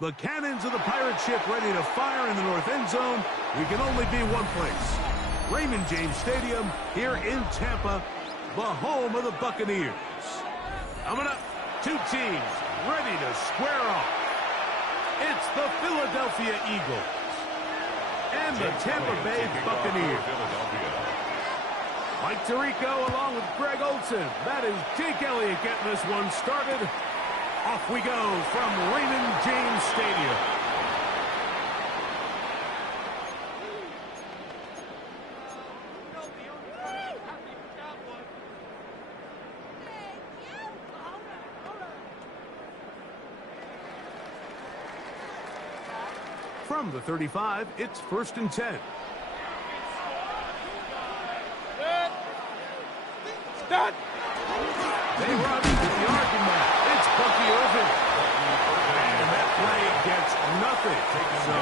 The cannons of the pirate ship ready to fire in the north end zone. We can only be one place. Raymond James Stadium here in Tampa, the home of the Buccaneers. Coming up, two teams ready to square off. It's the Philadelphia Eagles and the Tampa Bay Buccaneers. Mike Tirico along with Greg Olson. That is Jake Elliott getting this one started. Off we go from Raymond James Stadium. From the 35, it's 1st and 10. Start. They run to the argument. It's Bucky Irvin. And that play gets nothing. So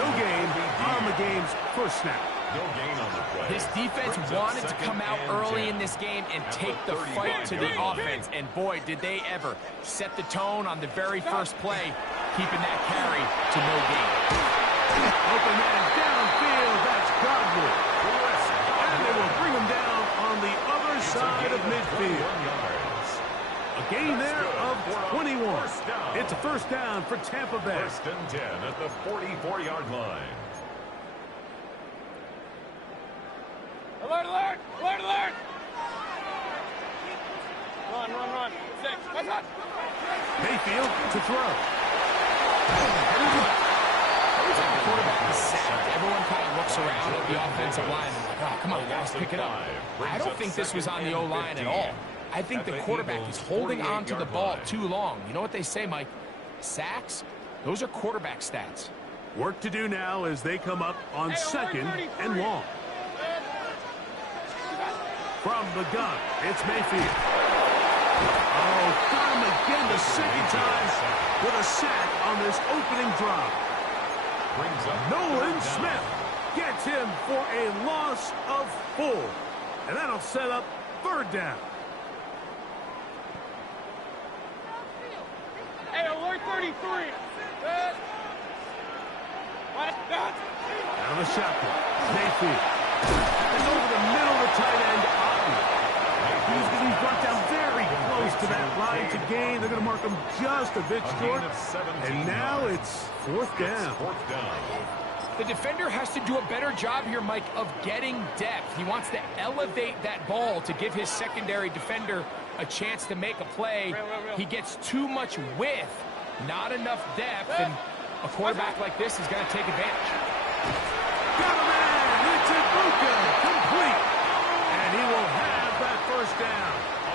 no gain on the game's first snap. No gain on the play. This defense wanted to come out early in this game and take the fight to the offense. And boy, did they ever set the tone on the very first play, keeping that carry to no gain. Open man downfield. That's Godwin. And they will bring him down on the other side of midfield. A gain there of 21. It's a first down for Tampa Bay. 1st and 10 at the 44-yard line. Alert, alert! Alert, alert! Run. 6. What's up? Mayfield to throw. Every time the quarterback is sacked, everyone kind of looks around at the offensive line and like, oh, come on, guys, pick it up. I don't think this was on the O-line at all. I think the quarterback is holding on to the ball too long. You know what they say, Mike? Sacks, those are quarterback stats. Work to do now as they come up on 2nd and long. From the gun, it's Mayfield. Oh, got him again the second time with a sack on this opening drive. Nolan Smith gets him for a loss of 4. And that'll set up 3rd down. Hey, alert 33. Out of the shotgun, Mayfield. It's over the middle of the tight end, Otten. He's getting brought down very close to that line to gain. They're going to mark him just a bit short. And now it's 4th down. The defender has to do a better job here, Mike, of getting depth. He wants to elevate that ball to give his secondary defender a chance to make a play. He gets too much width, not enough depth, and a quarterback like this is going to take advantage. Got him in! It's Ibuka, complete! And he will have that 1st down.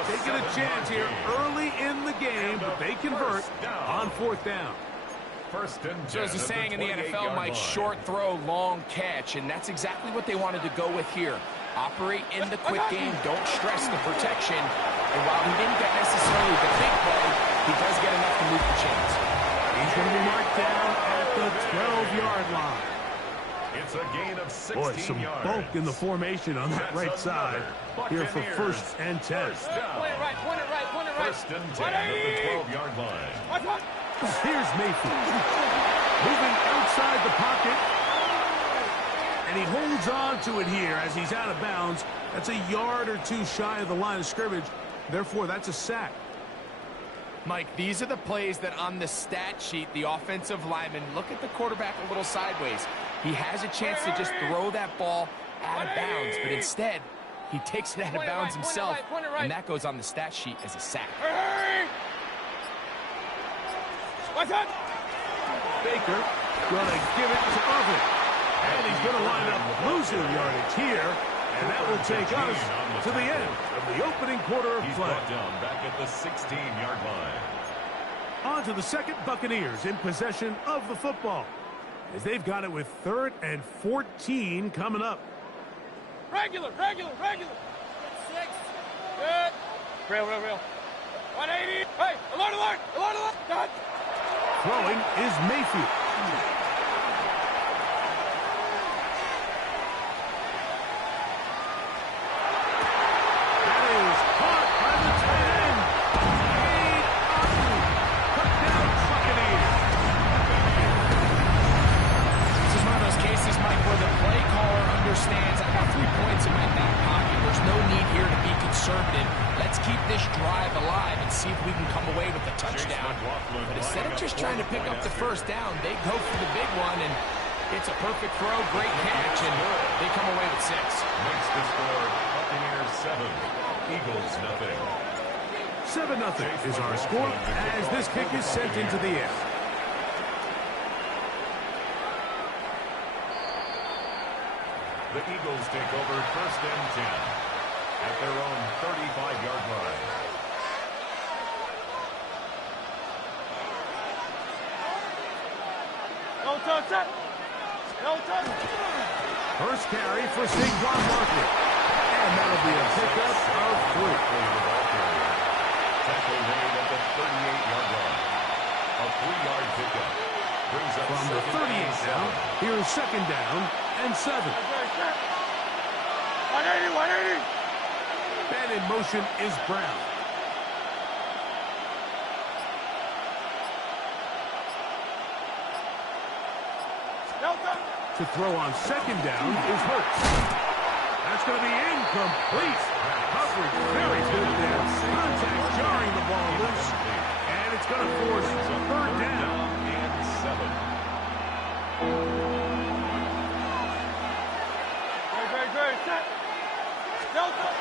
Taking a chance here early in the game, but they convert on 4th down. 1st and 10. So as a saying in the NFL, Mike, short throw, long catch, and that's exactly what they wanted to go with here. Operate in the quick game, don't stress the protection, and while he didn't get necessarily the big play, he does get enough to move the chains. He's going to be marked down at the 12-yard line. It's a gain of 16 Boy, some yards. bulk in the formation on that right side here for 1st and 10. Point it right. 1st and 10 at the 12-yard line. Here's Mayfield. Moving outside the pocket. And he holds on to it here as he's out of bounds. That's a yard or 2 shy of the line of scrimmage. Therefore, that's a sack. Mike, these are the plays that on the stat sheet, the offensive lineman, look at the quarterback a little sideways. He has a chance to just throw that ball out of bounds, but instead, he takes it out of bounds himself, and that goes on the stat sheet as a sack. What's up? Baker gonna give it to Irvin. And he's gonna wind up losing yardage here. And that will take us to the end of the opening quarter of He's play. brought down back at the 16-yard line. On to the 2nd, Buccaneers in possession of the football, as they've got it with 3rd and 14 coming up. Regular. 6. Good. Real. 180. Hey, alert. Done. Throwing is Mayfield. That is caught by the tight end. Cut down Buccaneers. keep this drive alive and see if we can come away with a touchdown. But instead of just trying to pick up the first down, they go for the big one, and it's a perfect throw, great catch, and they come away with 6. Makes the score Buccaneers 7, Eagles nothing. 7-0 is our score as this kick is sent into the air. The Eagles take over first and 10 at their own 35-yard line. No touch. No touch. First carry for Saquon Barkley. And that'll be a pickup of 3. Tackle made at the 38-yard line. A 3-yard pickup. Brings up From the 38 down, here's second down and 7. 180. And in motion is Brown. No touch. To throw on second down is Hurts. That's going to be incomplete. Coverage very good there. Contact jarring the ball loose. And it's going to force third down. And 7. Great. Set. No touch.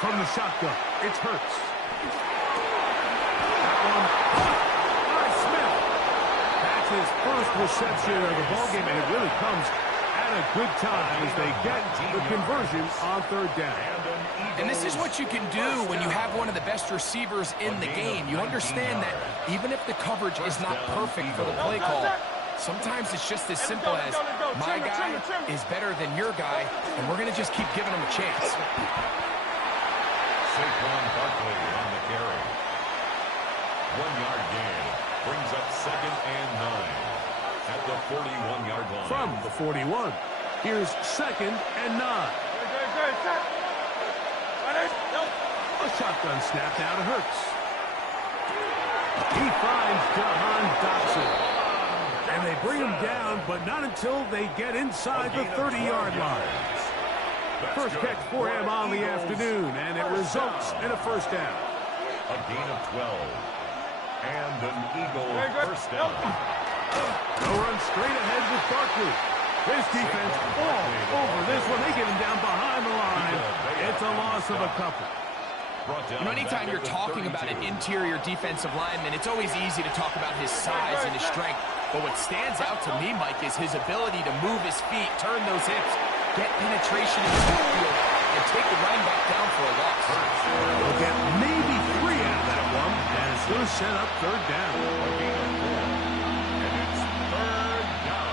From the shotgun, it's Hurts. That one caught by Smith. That's his first reception of the ballgame, and it really comes at a good time as they get the conversion on third down. And this is what you can do when you have one of the best receivers in the game. You understand that even if the coverage is not perfect for the play call, sometimes it's just as simple as my guy is better than your guy, and we're going to just keep giving him a chance. Saquon Barkley on the carry. 1-yard gain. Brings up second and 9 at the 41-yard line. From the 41, here's second and 9. Great. Set. 180. No. A shotgun snap now to Hurts. He finds Jahan Dotson. And they bring him down, but not until they get inside the 30-yard line. First catch for him on the afternoon, and it results in a first down. A gain of 12. And an Eagle first down. They'll run straight ahead with Barkley. This defense all over this one. They get him down behind the line. It's a loss of a couple. You know, anytime you're talking about an interior defensive lineman, it's always easy to talk about his size and his strength. But what stands out to me, Mike, is his ability to move his feet, turn those hips, get penetration in the field, and take the running back down for a loss. They'll get maybe 3 out of that one, and it's going to set up third down. And it's third down.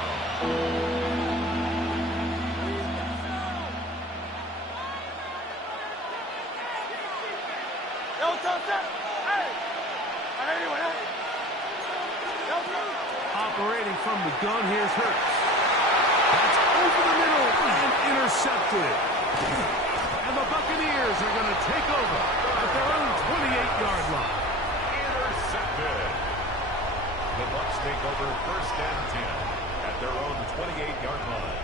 No touch. Hey. 180. No touch. Operating from the gun, here's Hurts. That's over the middle and intercepted. And the Buccaneers are going to take over at their own 28-yard line. Intercepted. The Bucs take over first and 10 at their own 28-yard line.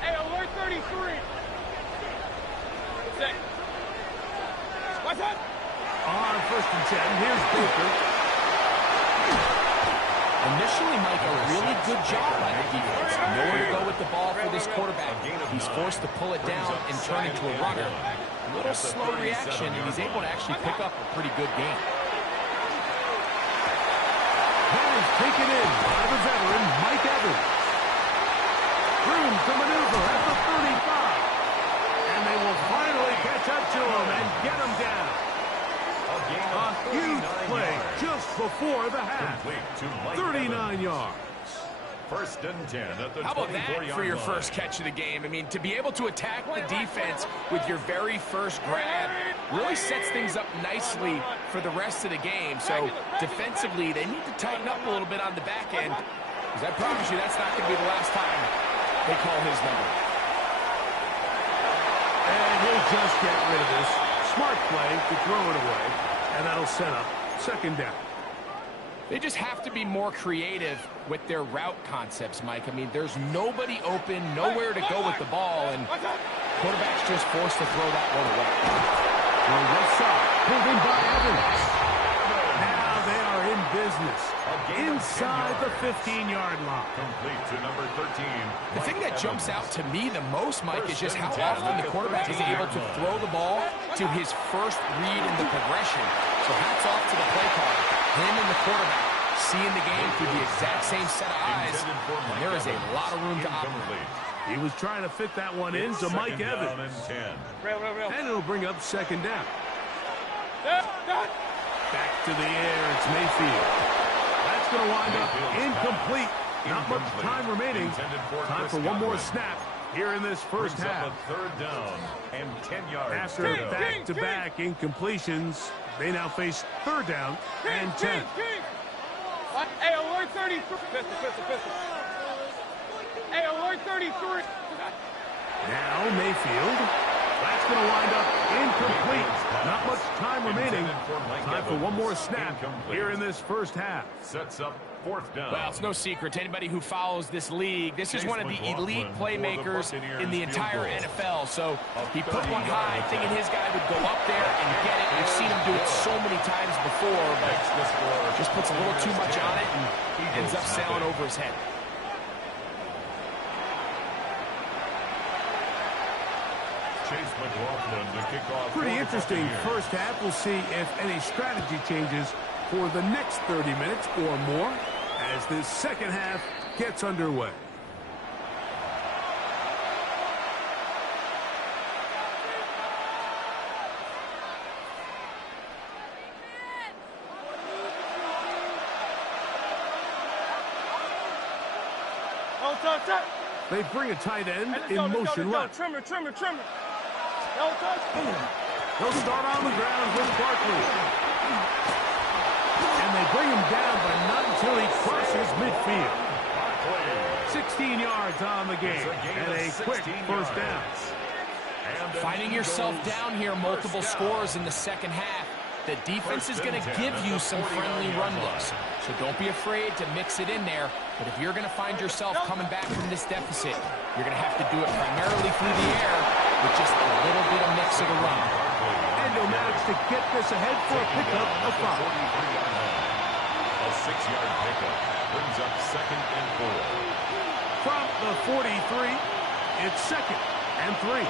Hey, alert 33. Set. What's that? On first and 10, here's Baker. Initially, Mike, a really good job by the defense. Nowhere to go with the ball for this quarterback. He's forced to pull it down and turn into a runner. A little slow reaction, and he's able to actually pick up a pretty good game. That is taken in by the veteran, Mike Evans. Room to maneuver at the 35. And they will finally catch up to him and get him down. A huge play just before the half. 39 yards. First and 10 at the 24-yard line. How about that for your first catch of the game? I mean, to be able to attack the defense with your very first grab really sets things up nicely for the rest of the game. So defensively, they need to tighten up a little bit on the back end, because I promise you that's not going to be the last time they call his number. And he'll just get rid of this. Smart play to throw it away, and that'll set up second down. They just have to be more creative with their route concepts, Mike. I mean, there's nobody open, nowhere to go with the ball, and quarterback's just forced to throw that one away. On left side, pulled in by Evans. Now they are in business inside the 15-yard line. Complete to number 13. The thing that jumps out to me the most, Mike, is just how often the quarterback is able to throw the ball to his first read in the progression. So hats off to the play caller. Him and the quarterback seeing the game through the exact same set of eyes, and there is a lot of room to operate. He was trying to fit that one into Mike Evans. And it'll bring up second down. Back to the air, it's Mayfield. That's going to wind up incomplete. Not much time remaining. Time for one more snap here in this first half. Third down and 10 yards. After back-to-back incompletions, they now face third down and 10. Hey, alert 33. Pistol. Hey, alert 33. Now Mayfield. That's going to wind up incomplete. Not much time remaining. Time for one more snap here in this first half. Sets up fourth down. Well, it's no secret to anybody who follows this league. This is one of the elite playmakers in the entire NFL. So he put one high, thinking his guy would go up there and get it. We've seen him do it so many times before, but just puts a little too much on it and ends up sailing over his head. Pretty interesting first half. We'll see if any strategy changes for the next 30 minutes or more as this second half gets underway. They bring a tight end in motion left. Trimmer. He'll start on the ground with Barkley. And they bring him down, but not until he crosses midfield. 16 yards on the game, and a quick first down. Finding yourself down here, multiple scores in the second half. The defense is going to give you some friendly run looks, so don't be afraid to mix it in there. But if you're going to find yourself coming back from this deficit, you're going to have to do it primarily through the air with just a little bit of mix of the run. And he'll manage to get this ahead for a pickup of 5. A 6-yard pickup brings up second and 4. From the 43, it's second and 3.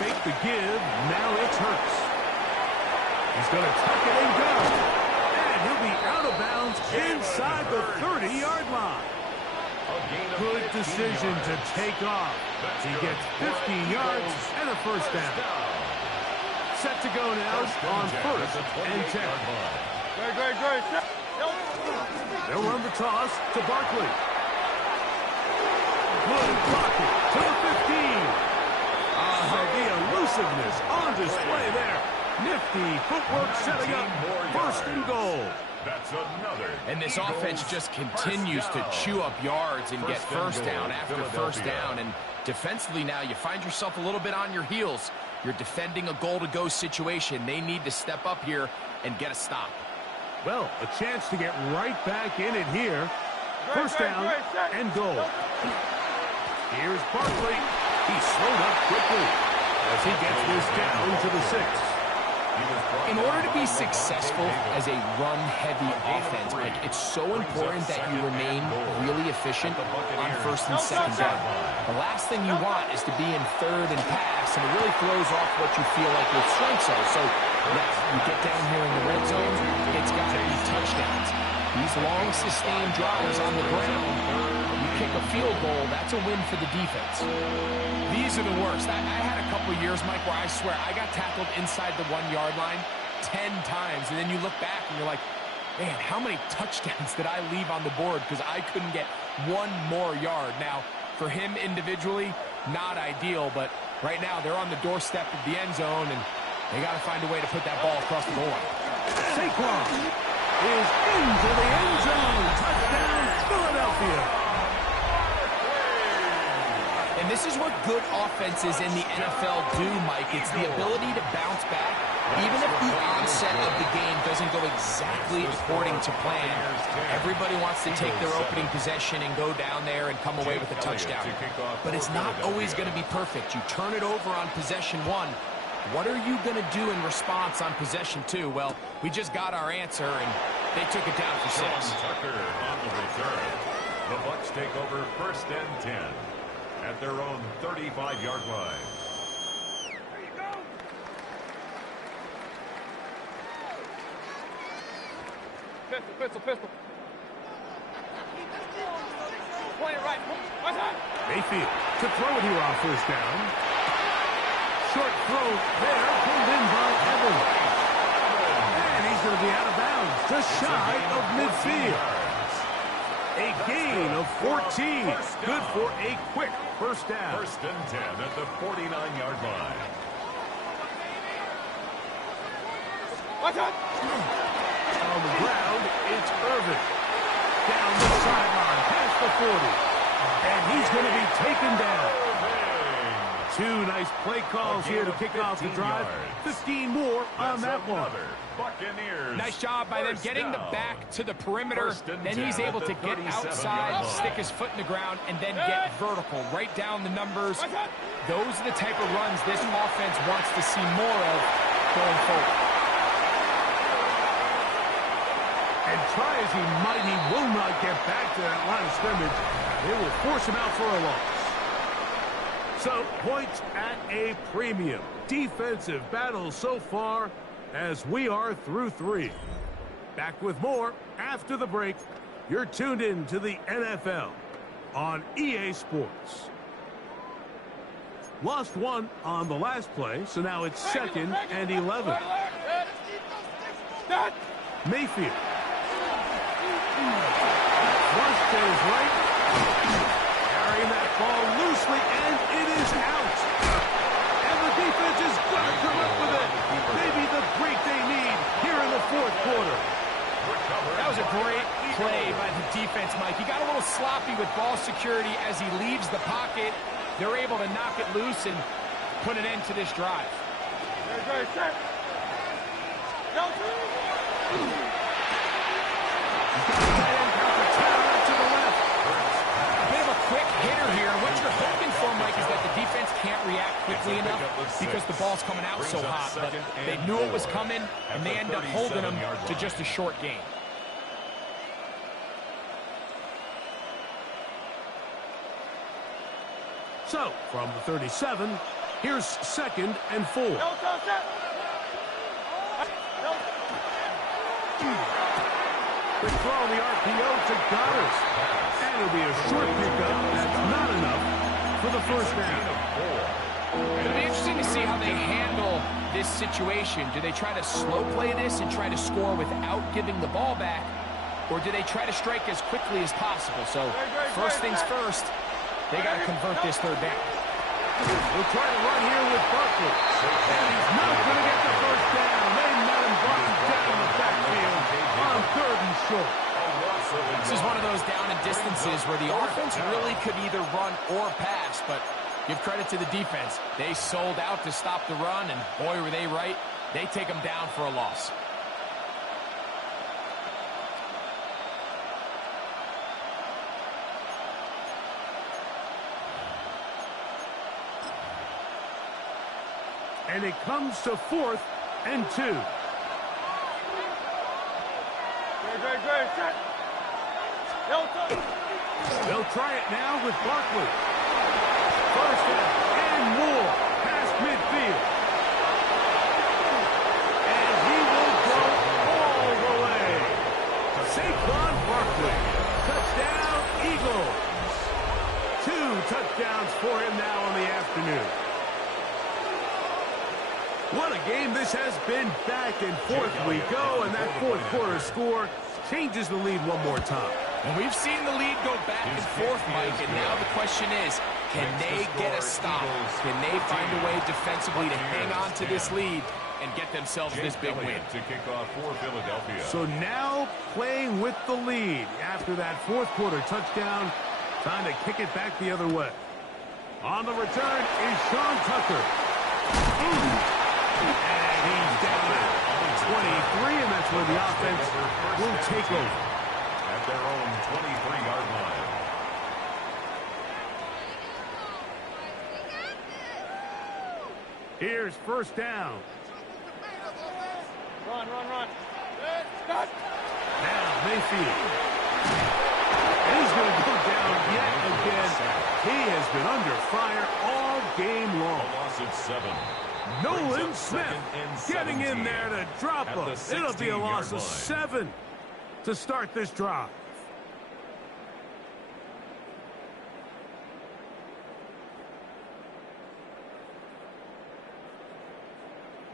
Fake the give, now it's Hurts. He's going to tuck it and go. And he'll be out of bounds inside the 30-yard line. Good decision to take off. He gets 15 yards and a first down. Set to go now on first and 10. They'll run the toss to Barkley. Good blocking to the 15. The elusiveness on display there. Nifty footwork setting up first and goal. That's another. And this offense just continues to chew up yards and get first down after first down. And defensively now, you find yourself a little bit on your heels. You're defending a goal-to-go situation. They need to step up here and get a stop. Well, a chance to get right back in it here. First down and goal. Here's Barkley. He's slowed up quickly as he gets this down to the 6. In order to be successful as a run-heavy offense, Mike, it's so important that you remain really efficient on first and second down. The last thing you want is to be in third and pass, and it really throws off what you feel like your strengths are. So, yes, you get down here in the red zone, it's got to be touchdowns. These long, sustained drives on the ground, you kick a field goal, that's a win for the defense. These are the worst. I had a couple years, Mike, where I swear I got tackled inside the 1-yard line 10 times, and then you look back and you're like, man, how many touchdowns did I leave on the board because I couldn't get one more yard? Now, for him individually, not ideal, but right now they're on the doorstep of the end zone, and they got to find a way to put that ball across the goal line. Saquon is into the end zone. Touchdown, Philadelphia. And this is what good offenses in the NFL do, Mike. It's the ability to bounce back, even if the onset of the game doesn't go exactly according to plan. Everybody wants to take their opening possession and go down there and come away with a touchdown. But it's not always going to be perfect. You turn it over on possession 1. What are you going to do in response on possession 2? Well, we just got our answer, and they took it down for 6. Tucker on the return. The Bucs take over 1st and 10 at their own 35-yard line. Pistol. Play it right. What's that? Mayfield to throw it here on 1st down. Short throw there, pulled in by Evans. And he's going to be out of bounds, just shy of midfield. A gain of 14. Good for a quick 1st down. 1st and 10 at the 49-yard line. What's that? On the ground, it's Irvin. Down the sideline, past the 40. And he's going to be taken down. 2 nice play calls here to kick off the drive. 15 more on that one. Buccaneers. Nice job by them getting the back to the perimeter. Then he's able to get outside, stick his foot in the ground, and then get vertical. Right down the numbers. Those are the type of runs this offense wants to see more of going forward. And try as he might, he will not get back to that line of scrimmage. They will force him out for a loss. So, points at a premium. Defensive battle so far as we are through 3. Back with more after the break. You're tuned in to the NFL on EA Sports. Lost 1 on the last play, so now it's 2nd and 11. Mayfield. Flush to his right. Carrying that ball loosely, and it is out. And the defense is going to come up with it. Maybe the break they need here in the 4th quarter. That was a great play by the defense, Mike. He got a little sloppy with ball security as he leaves the pocket. They're able to knock it loose and put an end to this drive. Quick hitter here. What you're hoping for, Mike, is that the defense can't react quickly enough because the ball's coming out so hot. But they knew it was coming, and they end up holding them to just a short gain. So, from the 37, here's 2nd and 4. The throw on the RPO to Goddard. And it'll be a short pickup. That's not enough for the 1st down. It'll be interesting to see how they handle this situation. Do they try to slow play this and try to score without giving the ball back? Or do they try to strike as quickly as possible? So, first things first, they got to convert this 3rd down. We'll try to run here with Barkley. And he's not going to get the 1st down. They met him brought down the backfield on 3rd and short. This is one of those down and distances where the offense really could either run or pass, but give credit to the defense. They sold out to stop the run, and boy, were they right. They take them down for a loss. And it comes to 4th and 2. They'll try it now with Barkley. 1st down and more past midfield. And he will go all the way. Saquon Barkley. Touchdown, Eagles. 2 touchdowns for him now on the afternoon. What a game this has been. Back and forth we go, and that 4th quarter score changes the lead one more time. And we've seen the lead go back and forth, Mike, and now the question is, can they get a stop? Can they find a way defensively to hang on to this lead and get themselves this big win? To kick off for Philadelphia. So now playing with the lead after that 4th quarter touchdown, trying to kick it back the other way. On the return is Sean Tucker. And he's down at 23, and that's where the offense will take over. At their own 23-yard line. Here's first down. Run, run, run. Stop. Now Mayfield. And he's going to go down yet again. He has been under fire all game long. A loss of 7. Nolan Smith getting in there to drop him. It'll be a loss of 7 to start this drive.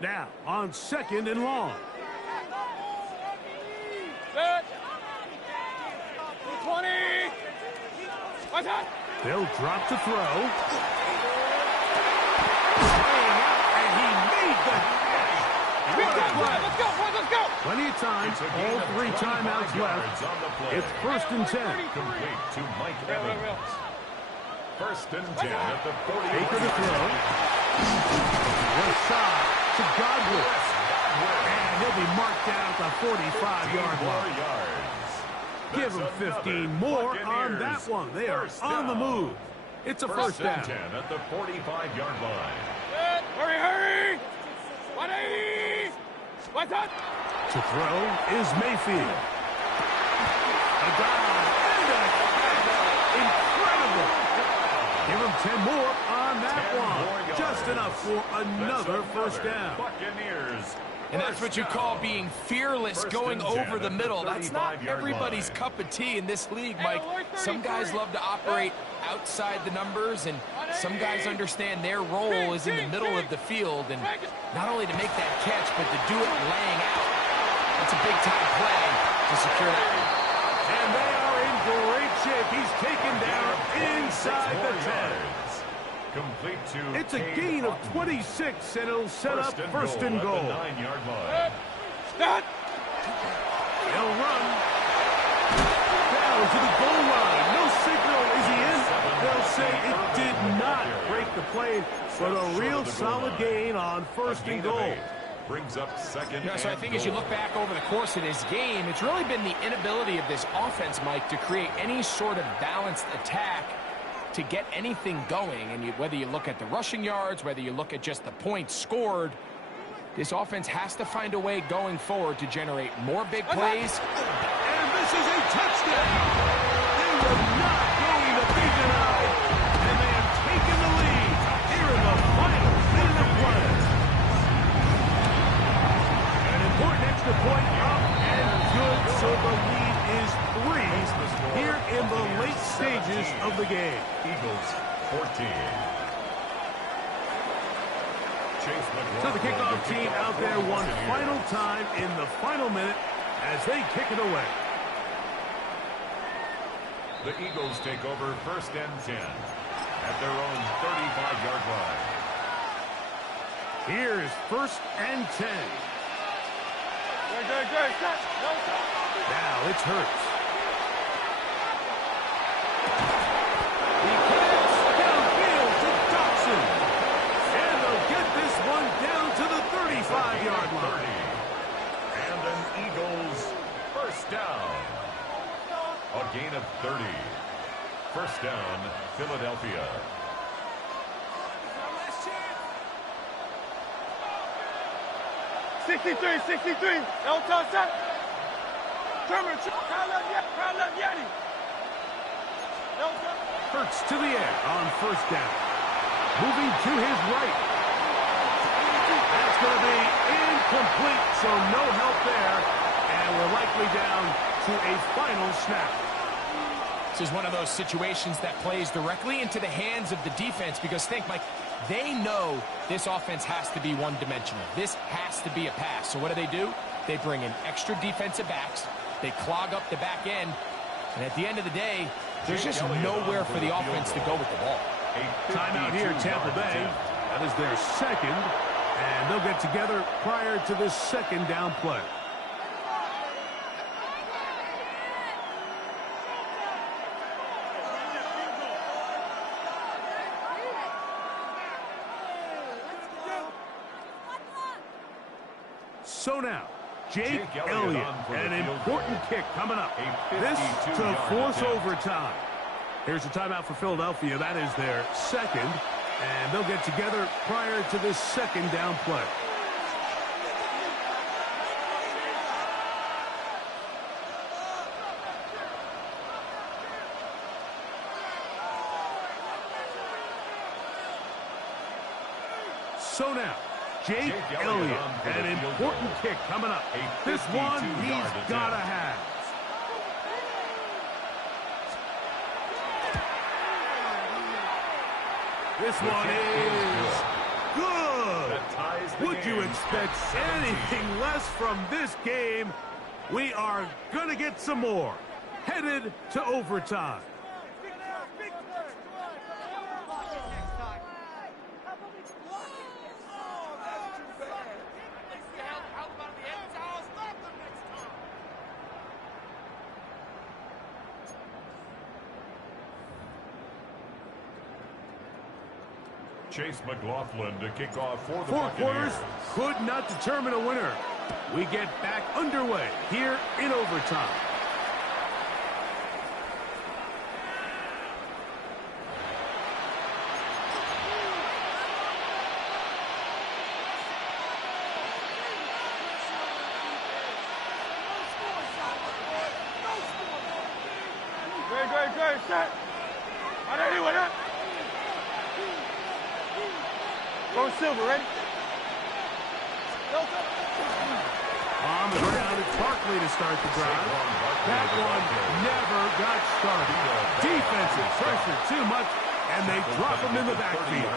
Now, on 2nd and long. Set. 20. Watch out. They'll drop to throw. Laying out, and he made the catch. What a play. Let's go, boys, let's go. Plenty of time, all 3 timeouts left. It's 1st and 10. Complete to Mike Evans. 1st and 10 at the 40. Baker to throw. Left side to Godwin. And he'll be marked down at the 45-yard line. Give him 15 more on that one. They are on the move. It's a first down. 10 at the 45-yard line. Hurry, hurry. 180. Watch out. To throw is Mayfield. A dive and a catch. Incredible. Give him 10 more on that one. Just enough for another first down. Buccaneers. And that's what you call being fearless, going over the middle. That's not everybody's cup of tea in this league, Mike. Some guys love to operate outside the numbers, and some guys understand their role is in the middle of the field, and not only to make that catch, but to do it laying out. That's a big-time play to secure that one. And they are in great shape. He's taken down inside the 10. Complete to It's a gain of 26, and it'll set up first and goal. 9-yard line. Stop. He'll run down to the goal line. No signal. Is he in? They'll say it did not break the plane, but a real solid gain on first and goal. Brings up 2nd. So I think as you look back over the course of this game, it's really been the inability of this offense, Mike, to create any sort of balanced attack to get anything going. And whether you look at the rushing yards, whether you look at just the points scored, this offense has to find a way going forward to generate more big plays. And this is a touchdown. They were not going to be denied, and they have taken the lead here in the final minute of play. An important extra point up and good, so the lead is 3 here in the late stages of the game. Eagles 14. So the kickoff team out there one final time in the final minute as they kick it away. The Eagles take over 1st and 10 at their own 35-yard line. Here's 1st and 10. Good. Stop. No, stop. Now it's Hurts. He connects downfield to Dawson. And they'll get this one down to the 35-yard line. And an Eagles first down. A gain of 30. First down, Philadelphia. $63. No touch up. Crowd left Yeti. No touch. Hurts to the air on first down. Moving to his right. That's going to be incomplete, so no help there. And we're likely down to a final snap. This is one of those situations that plays directly into the hands of the defense, because think, Mike, they know this offense has to be one-dimensional. This has to be a pass. So what do? They bring in extra defensive backs. They clog up the back end. And at the end of the day, there's just nowhere for the offense to go with the ball. Timeout here, Tampa Bay. That is their second. And they'll get together prior to this second down play. So now, Jake Elliott, an important kick coming up. This to force overtime. Here's a timeout for Philadelphia. That is their second, and they'll get together prior to this second down play. So now, Jake Elliott, an important kick coming up. This one he's got to have. This one is good. Would you expect anything less from this game? We are going to get some more. Headed to overtime. Chase McLaughlin to kick off for the Four Buccaneers. quarters could not determine a winner. We get back underway here in overtime. Great, set. Ready, Go Silver, ready? On the ground, it's Barkley to start the drive. That one never got started. Defensive pressure too much, and they drop him in the backfield.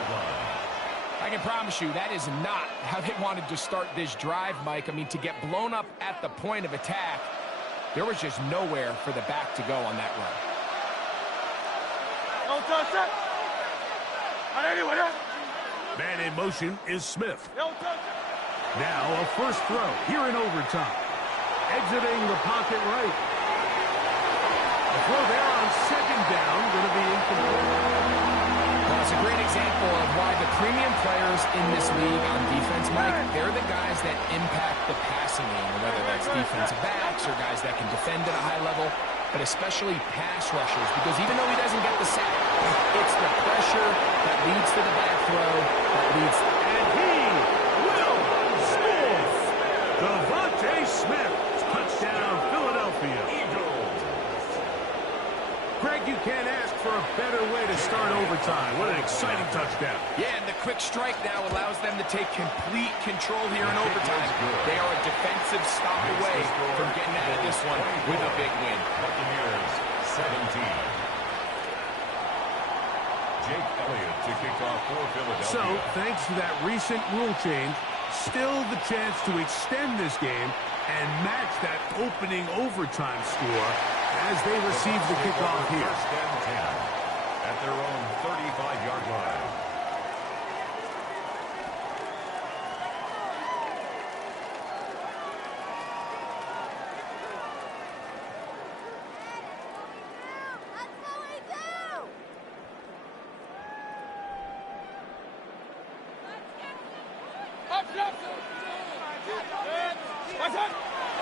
I can promise you that is not how they wanted to start this drive, Mike. I mean, to get blown up at the point of attack, there was just nowhere for the back to go on that run. Man in motion is Smith. Now a first throw here in overtime. Exiting the pocket right. A throw there on second down, going to be incomplete. Well, it's a great example of why the premium players in this league on defense, Mike, they're the guys that impact the passing game, whether that's defensive backs or guys that can defend at a high level, but especially pass rushers, because even though he doesn't get the sack, it's the pressure that leads to the back throw, that leads to... And he will score! Devontae Smith, touchdown Philadelphia. Greg, you can't ask for a better way to start overtime. What an exciting touchdown. Yeah, and the quick strike now allows them to take complete control here in overtime. They are a defensive stop away from getting out of this one with a big win. Buccaneers 17. Jake Elliott to kick off for Philadelphia. So, thanks to that recent rule change, still the chance to extend this game and match that opening overtime score as they receive the kickoff here. First and 10 at their own 35-yard line.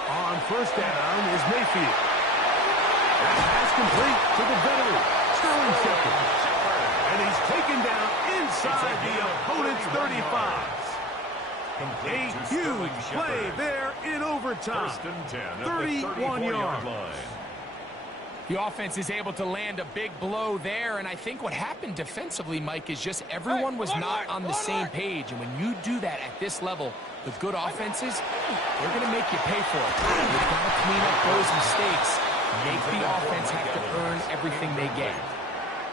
On first down is Mayfield. That pass complete to the veteran, Sterling Shepard. And he's taken down inside the opponent's 35. A huge play there in overtime. First and 10 at 31 the 34-yard yards. line. The offense is able to land a big blow there, and I think what happened defensively, Mike, is just everyone was not on the same page. And when you do that at this level, the good offenses, they're going to make you pay for it. You've got to clean up those mistakes, make the offense have to earn everything they get.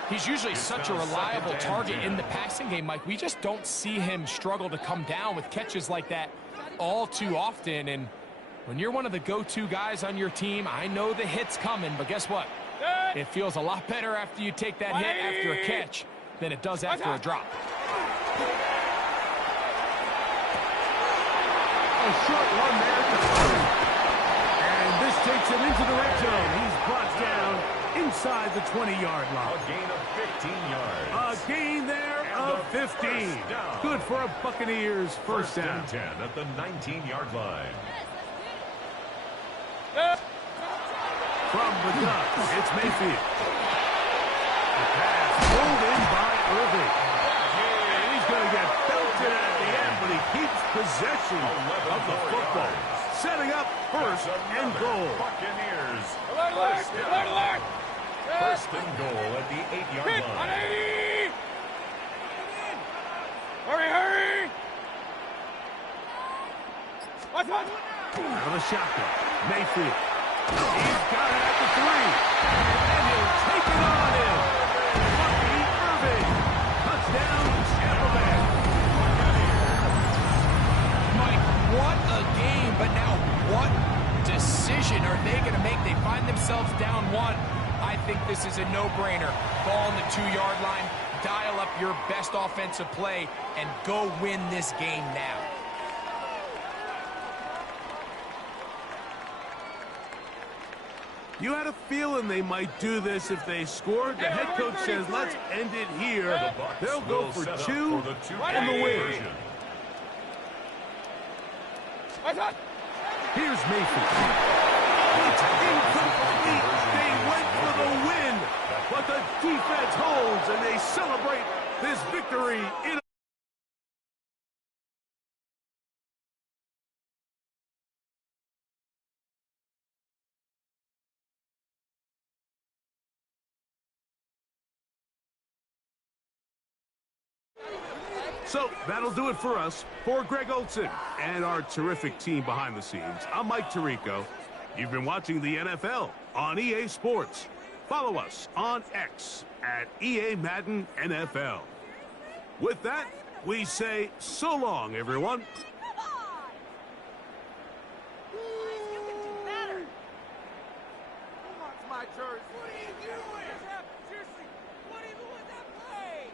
He's usually such a reliable target in the passing game, Mike. We just don't see him struggle to come down with catches like that all too often. And when you're one of the go-to guys on your team, I know the hit's coming, but guess what? It feels a lot better after you take that hit after a catch than it does after a drop. A short one there to throw. And this takes him into the red zone. He's brought down inside the 20-yard line. A gain of 15 yards. A gain there of 15. Good for a Buccaneers first down. 10 at the 19-yard line. From the gun, it's Mayfield. The pass pulled in by Irving. And he's going to get belted at the end, but he keeps possession of the football. Setting up first and goal. Buccaneers. Alert, alert, alert! First and goal at the 8-yard line. Hurry, hurry! Watch out! Out of the shotgun, Mayfield. He's got it at the 3. And he'll take it on in. Lucky Irving. Touchdown, Tampa Bay. Mike, what a game, but now what decision are they going to make? They find themselves down 1. I think this is a no-brainer. Ball on the 2-yard line, dial up your best offensive play, and go win this game now. You had a feeling they might do this if they scored. The head coach says, let's end it here. They'll go for 2 and the win. Here's Mayfield. It's incomplete. They went for the win, but the defense holds, and they celebrate this victory in So that'll do it for us. For Greg Olson and our terrific team behind the scenes, I'm Mike Tirico. You've been watching the NFL on EA Sports. Follow us on X at EA Madden NFL. With that, we say so long, everyone. My jersey. What are you doing? Seriously, what even was that play?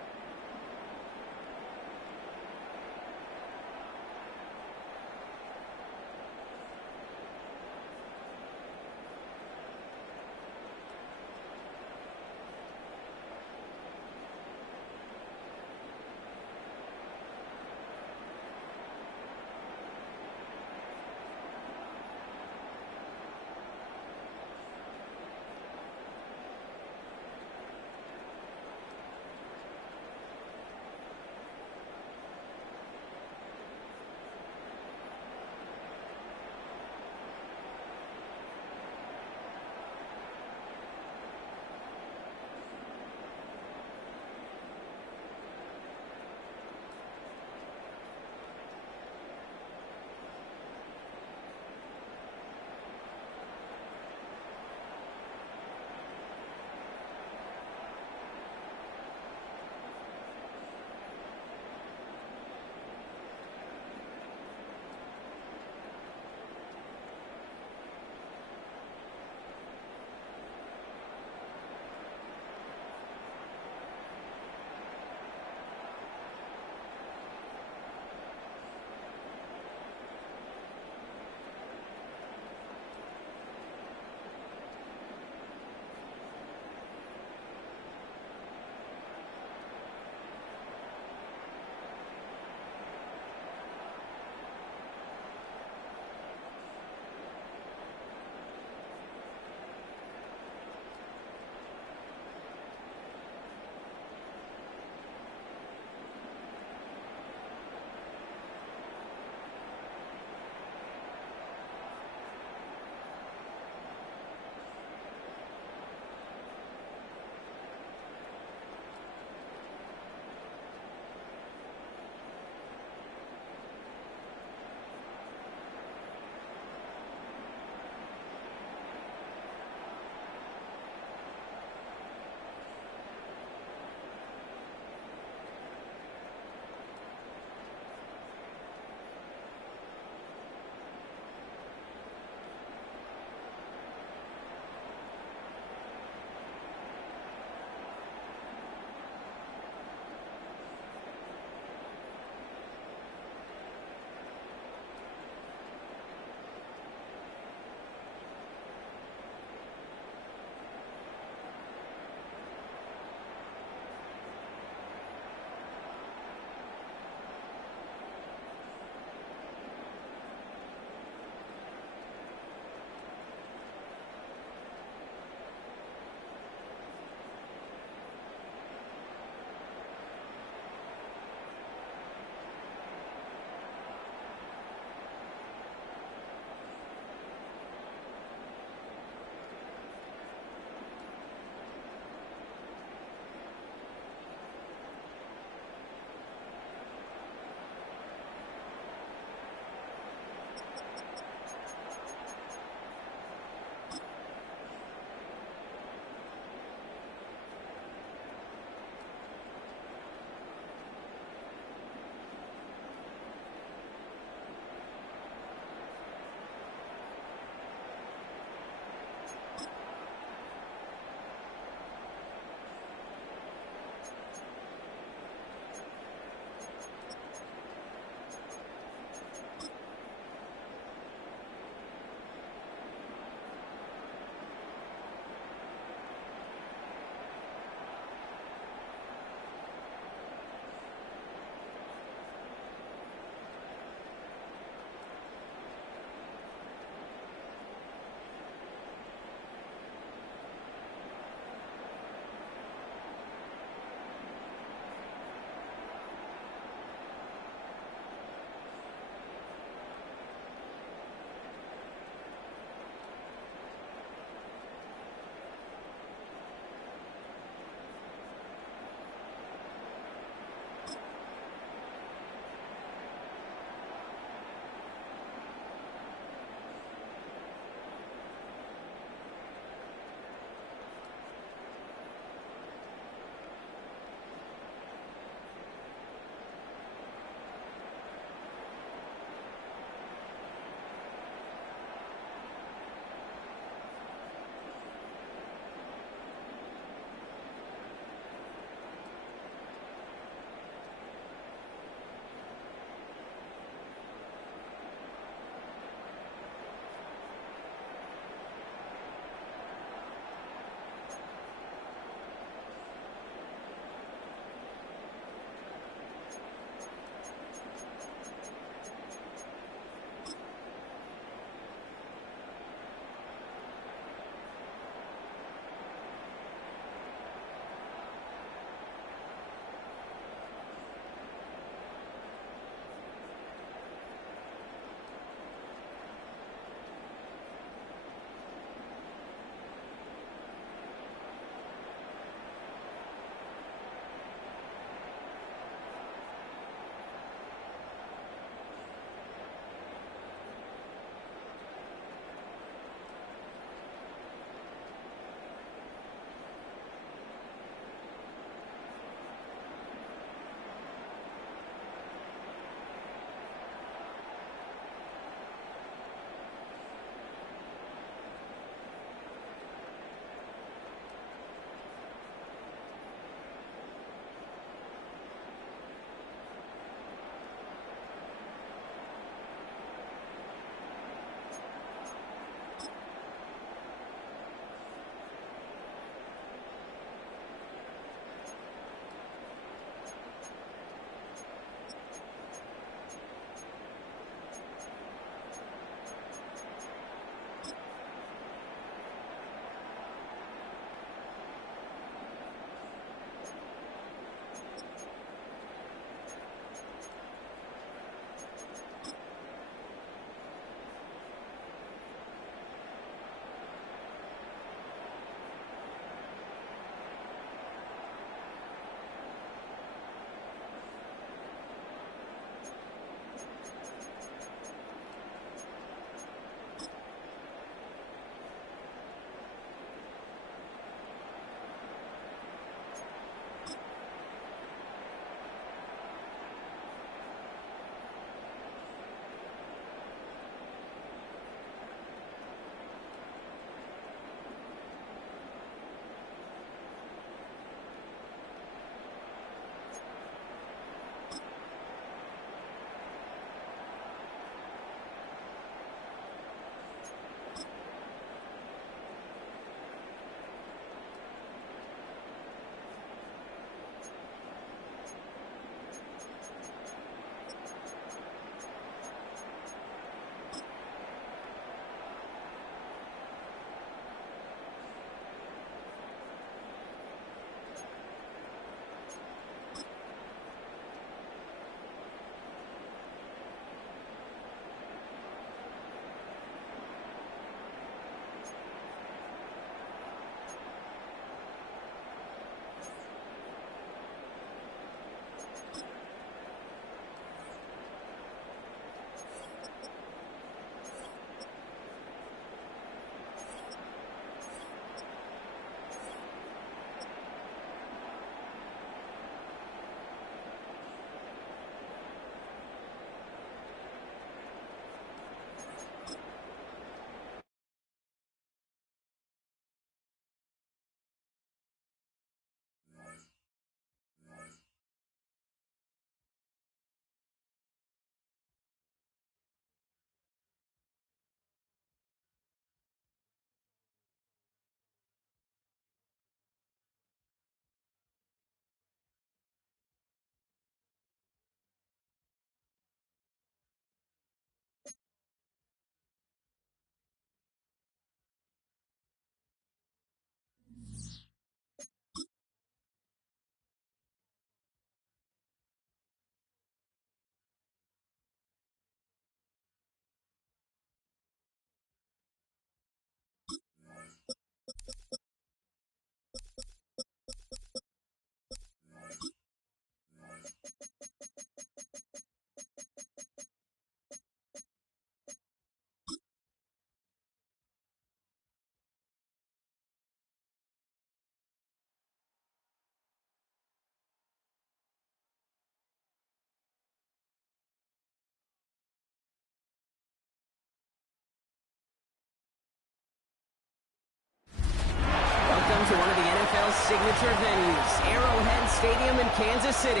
welcome to one of the NFL's signature venues, Arrowhead Stadium in Kansas City.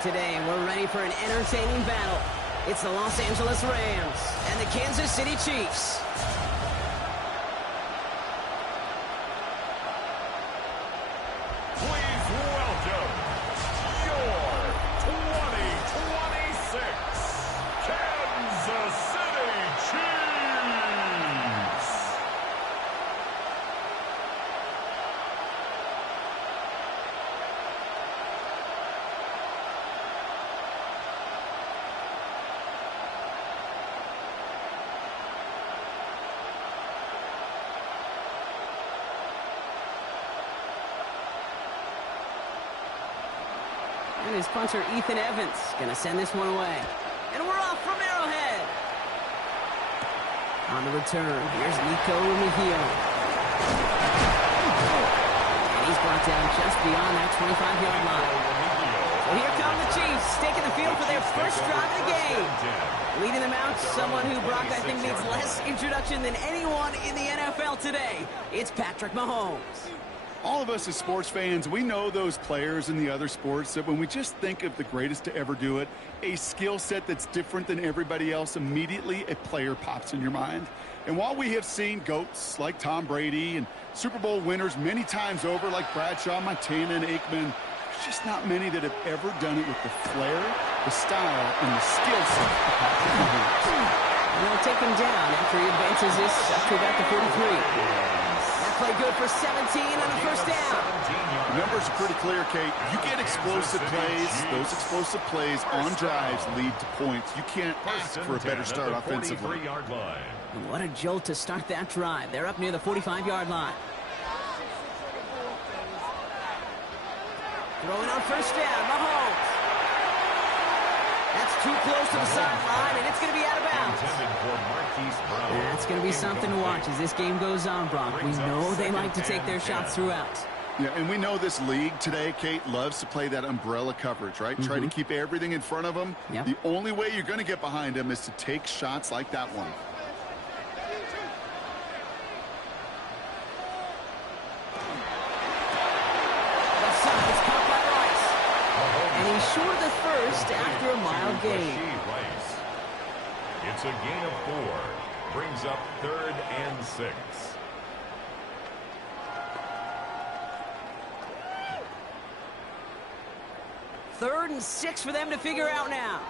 Today, we're ready for an entertaining battle. It's the Los Angeles Rams and the Kansas City Chiefs. Please welcome your 2026 Kansas City Chiefs. And his punter, Ethan Evans, going to send this one away. And we're off from Arrowhead. On the return, here's Nico Mejia. And he's brought down just beyond that 25-yard line. So here come the Chiefs, taking the field for their first drive of the game. Leading them out, someone who, Brock, I think needs less introduction than anyone in the NFL today. It's Patrick Mahomes. All of us as sports fans, we know those players in the other sports that when we just think of the greatest to ever do it, a skill set that's different than everybody else, immediately a player pops in your mind. And while we have seen GOATs like Tom Brady and Super Bowl winners many times over like Bradshaw, Montana, and Aikman, there's just not many that have ever done it with the flair, the style, and the skill set of Patrick Mahomes. And they'll take him down after he advances this up to about the 43. Play good for 17 on a first down. The numbers are pretty clear, Kate. You get explosive plays. Those explosive plays on drives lead to points. You can't ask for a better start offensively. And what a jolt to start that drive. They're up near the 45-yard line. Throwing on first down, Mahomes. That's too close to the sideline, and it's going to be out of bounds. That's going to be something to watch as this game goes on, Brock. We know they like to take their shots throughout. Yeah, and we know this league today, Kate, loves to play that umbrella coverage, right? Try to keep everything in front of them. Yep. The only way you're going to get behind them is to take shots like that one. And he's short of the first after a mild gain. It's a gain of 4. Brings up 3rd and 6. Third and 6 for them to figure out now.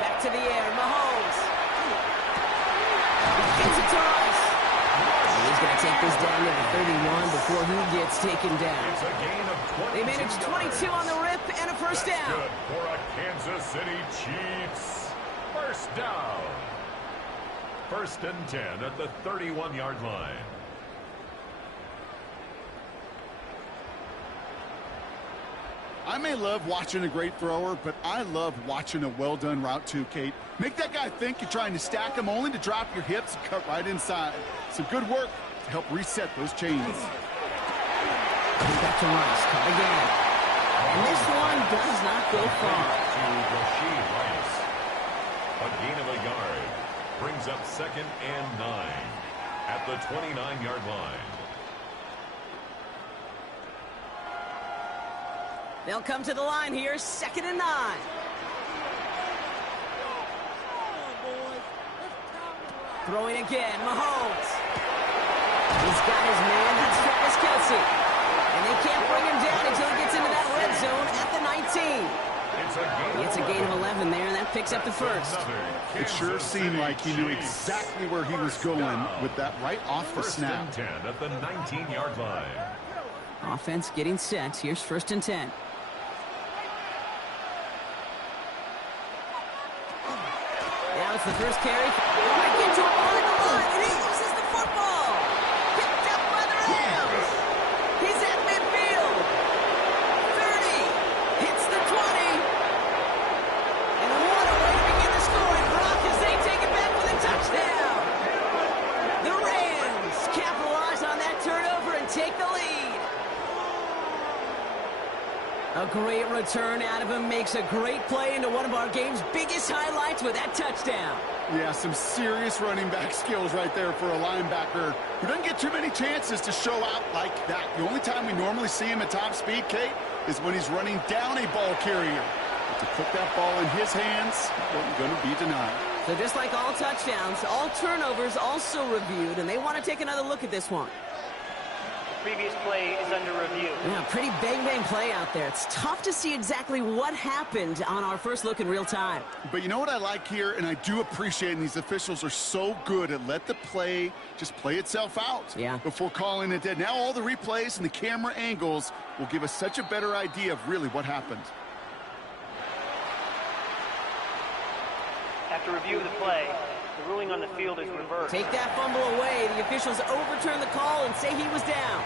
Back to the air, Mahomes. Gets it to Rice. He's going to take this down to the 31 before he gets taken down. It's a gain of 22. They managed 22 on the rip and a first down. Good for a Kansas City Chiefs. First down. 1st and 10 at the 31-yard line. I may love watching a great thrower, but I love watching a well-done route too, Kate. Make that guy think you're trying to stack him only to drop your hips and cut right inside. Some good work to help reset those chains. Back to Rice, cut again. And this one does not go far. A gain of a yard. Brings up 2nd and 9 at the 29-yard line. They'll come to the line here, 2nd and 9. Throwing again, Mahomes. He's got his man, that's Travis Kelce. And they can't bring him down until he gets into that red zone at the 19. It's a gain of 11 there, and that picks up the first. It sure seemed like he knew exactly where he was going with that right off the snap. 1st and 10 at the 19-yard line. Offense getting set. Here's 1st and 10. Now it's the first carry. Might get to him on the line, and he loses the football. Picked up by the Rams. He's at midfield. 30. Hits the 20. And what a way to begin the scoring, Brock, as they take it back with a touchdown. The Rams capitalize on that turnover and take the lead. A great return out of him, makes a great play into one of our game's biggest highlights with that touchdown. Yeah, some serious running back skills right there for a linebacker who doesn't get too many chances to show out like that. The only time we normally see him at top speed, Kate, is when he's running down a ball carrier. But to put that ball in his hands, wasn't going to be denied. So just like all touchdowns, all turnovers also reviewed, and they want to take another look at this one. Previous play is under review. Yeah, pretty bang play out there. It's tough to see exactly what happened on our first look in real time. But you know what I like here, and I do appreciate, and these officials are so good at let the play just play itself out before calling it dead. Now all the replays and the camera angles will give us such a better idea of really what happened. After review of the play, the ruling on the field is reversed. Take that fumble away. The officials overturn the call and say he was down.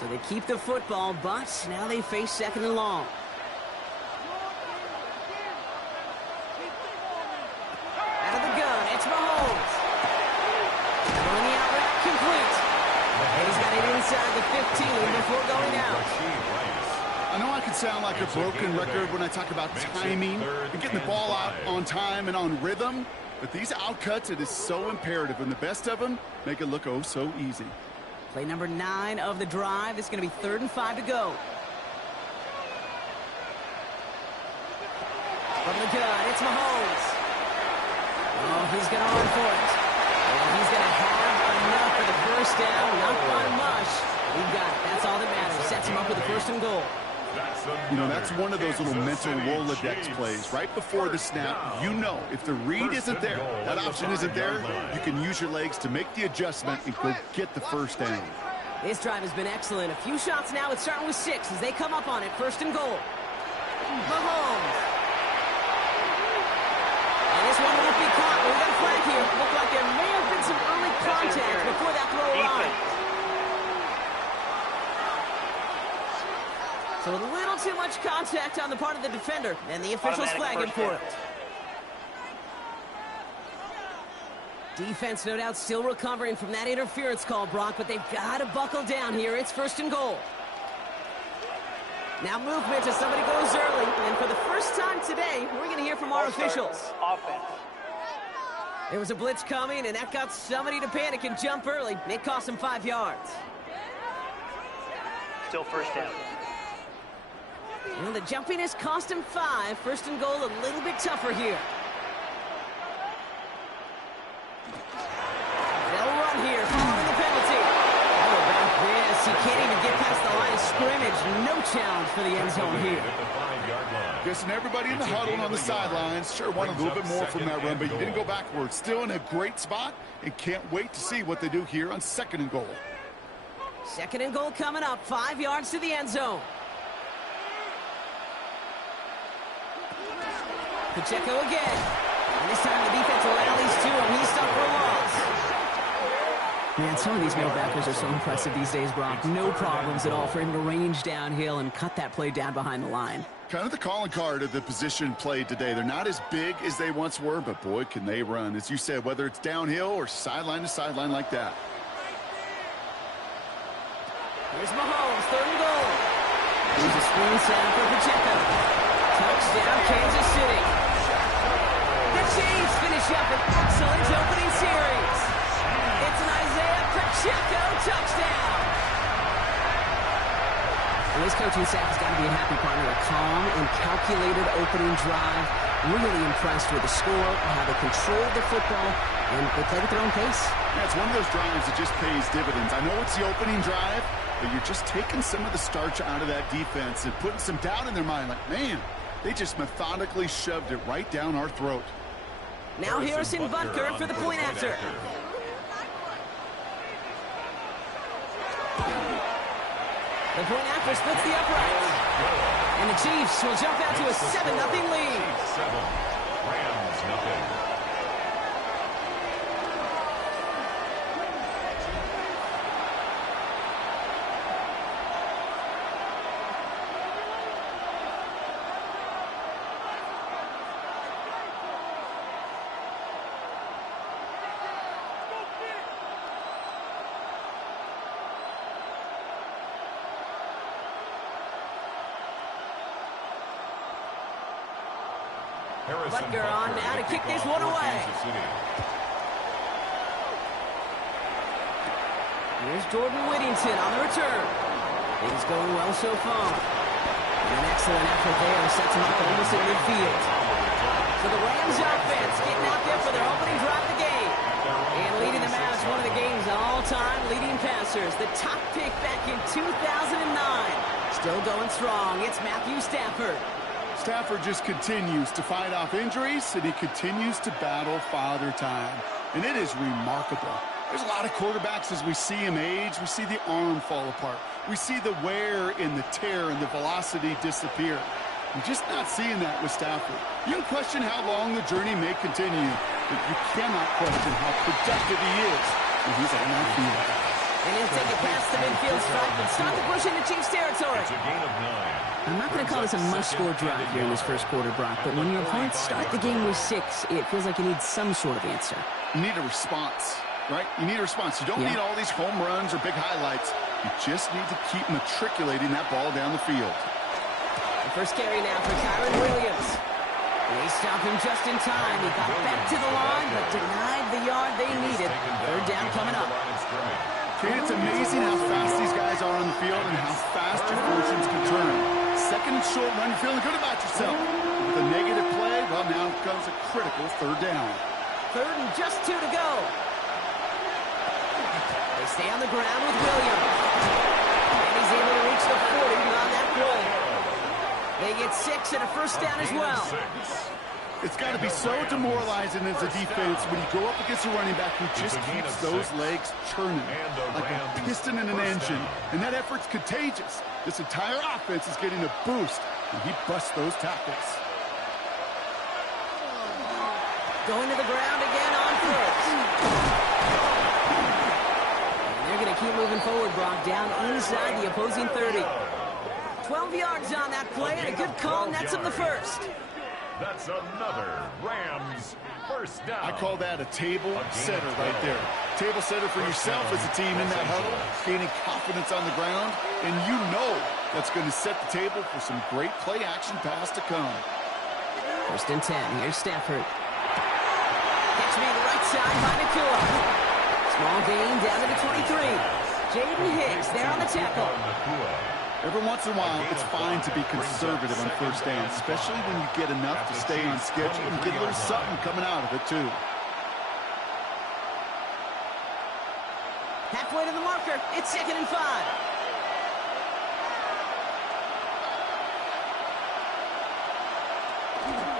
So they keep the football, but now they face second and long. Out of the gun, it's Mahomes. Throwing the out route complete. And he's got it inside the 15 before going out. I know I can sound like a broken record when I talk about timing and getting the ball out on time and on rhythm, but these outcuts, it is so imperative, and the best of them make it look oh so easy. Play number 9 of the drive. It's going to be 3rd and 5 to go. From the gun, it's Mahomes. Oh, he's going to run for it. And he's going to have enough for the first down. Not by much. He got it. That's all that matters. Sets him up with a 1st and goal. You know, that's one of those little mental Rolodex plays. Right before the snap, you know, if the read isn't there, that option isn't there, you can use your legs to make the adjustment and go get the first down. This drive has been excellent. A few shots now. It's starting with 6 as they come up on it. 1st and goal. Mahomes. And this one won't be caught. We've got a flag here. Looked like there may have been some early contact before that throw arrived. So a little too much contact on the part of the defender, and the officials flag him for it. Defense, no doubt, still recovering from that interference call, Brock, but they've got to buckle down here. It's 1st and goal. Now movement as somebody goes early, and for the first time today, we're going to hear from our officials. Offense. There was a blitz coming, and that got somebody to panic and jump early. It cost them 5 yards. Still 1st down. Well, the jumpiness cost him 5. 1st and goal, a little bit tougher here. They'll run here, following the penalty. Oh, about this, he can't even get past the line of scrimmage. No challenge for the end zone here. Guessing everybody in the huddle and on the sidelines sure wanted a little bit more from that run, but you didn't go backwards. Still in a great spot, and can't wait to see what they do here on 2nd and goal. 2nd and goal coming up, 5 yards to the end zone. Pacheco again. And this time the defense rallies to him. He's stuck for a loss. Man, some of these middlebackers are so impressive these days, Brock. No problems at all for him to range downhill and cut that play down behind the line. Kind of the calling card of the position played today. They're not as big as they once were, but boy, can they run. As you said, whether it's downhill or sideline to sideline like that. Here's Mahomes, 3rd and goal. Here's a screen set for Pacheco. Touchdown, Kansas City. The Chiefs finish up an excellent opening series. It's an Isaiah Pacheco touchdown. Well, this coaching staff has got to be a happy partner. A calm and calculated opening drive. Really impressed with the score, how they controlled the football, and they played at their own pace. Yeah, it's one of those drives that just pays dividends. I know it's the opening drive, but you're just taking some of the starch out of that defense and putting some doubt in their mind. Like, man, they just methodically shoved it right down our throat. Now Harrison Butker for the point after. The point after splits the uprights. And the Chiefs will jump out to a 7-0 lead. 7, Rams nothing. Butker on now to kick this one away. Here's Jordan Whittington on the return. Things going well so far. And an excellent effort there sets him up almost at midfield. So the Rams offense getting out there for their opening drive of the game. And leading them out as one of the game's all-time leading passers. The top pick back in 2009. Still going strong. It's Matthew Stafford. Stafford just continues to fight off injuries, and he continues to battle Father Time. And it is remarkable. There's a lot of quarterbacks as we see him age. We see the arm fall apart. We see the wear and the tear and the velocity disappear. I'm just not seeing that with Stafford. You can question how long the journey may continue, but you cannot question how productive he is when he's on that field. And he'll take it past the midfield stripe and start the push into Chiefs territory. It's a gain of 9. I'm not going to call this a must-score drive here in this first quarter, Brock, but when your opponents start the game with 6, it feels like you need some sort of answer. You need a response, right? You need a response. You don't need all these home runs or big highlights. You just need to keep matriculating that ball down the field. The first carry now for Kyron Williams. They stop him just in time. He got back to the line, but denied the yard they needed. Third down coming up. Okay, it's amazing how fast these guys are on the field and how fast your fortunes can turn. Second and short run, you're feeling good about yourself. With a negative play, well, now comes a critical third down. Third and just 2 to go. They stay on the ground with Williams. And he's able to reach the 40 on that play. They get 6 and a first down as well. It's got to be so demoralizing as a defense when you go up against a running back who just keeps those legs churning like a piston in an engine. And that effort's contagious. This entire offense is getting a boost, and he busts those tackles. Going to the ground again on first. And they're going to keep moving forward, Brock, down inside the opposing 30. 12 yards on that play, and a good call nets him the first. That's another Rams first down. I call that a table setter right there. Table setter for yourself as a team in that huddle, gaining confidence on the ground, and you know that's going to set the table for some great play-action pass to come. First and 10. Here's Stafford. Catch me to the right side by Nakua. Small gain down to the 23. Jaden Hicks there on the tackle. Every once in a while, it's fine to be conservative on first down, especially when you get enough to stay on schedule and get a little something coming out of it, too. Halfway to the marker. It's 2nd and 5.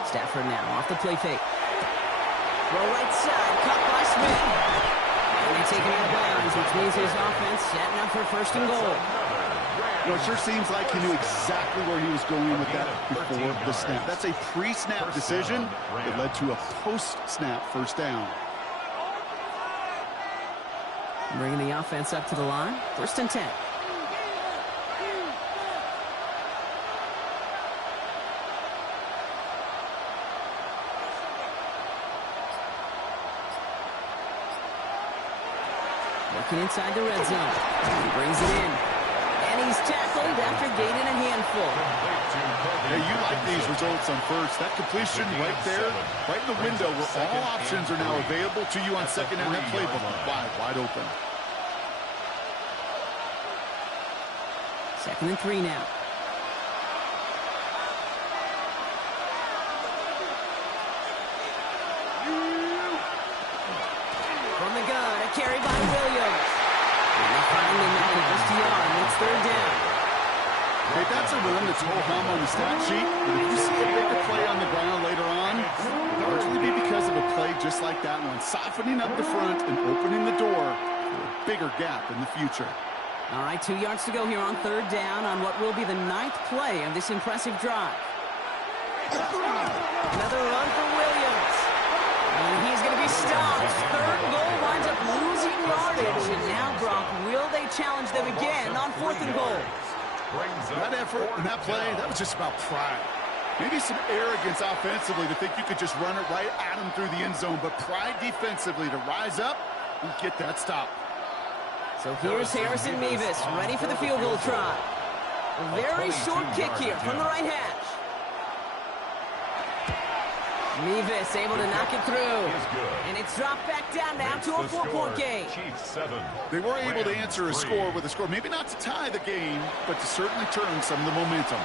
Stafford now off the play fake. Throw right side, caught by Smith. And they take him out of bounds, which means his offense setting up for first and goal. You know, it sure seems like he knew exactly where he was going with that before the snap. That's a pre-snap decision that led to a post-snap first down. Bringing the offense up to the line. First and 10. Working inside the red zone. He brings it in. And he's tackled after gaining a handful. Hey, you like these results on first. That completion right there, right in the window where all options are now available to you on second down. That playbook wide open. 2nd and 3 now. From the gun, a carry by Williams. And they finally make it just a yard. It's third down. Okay, that's a run that's ho-hum on the stat sheet, but if you see a bigger play on the ground later on, it'll largely be because of a play just like that one, softening up the front and opening the door for a bigger gap in the future. All right, 2 yards to go here on third down on what will be the 9th play of this impressive drive. Another run for Williams. And he's going to be stopped. Third goal winds up losing yardage. And now, Brock, will they challenge them again on 4th and goal? That effort and that play, that was just about pride. Maybe some arrogance offensively to think you could just run it right at him through the end zone, but pride defensively to rise up and get that stop. So here's Harrison Mevis, ready for the field goal try. A very short kick here from the right hash. Mevis able to knock it through. Is good. And it's dropped back down now Makes to a the 4-point score. game. Chiefs 7. They were able to Rams answer a 3. score with a score. Maybe not to tie the game, but to certainly turn some of the momentum.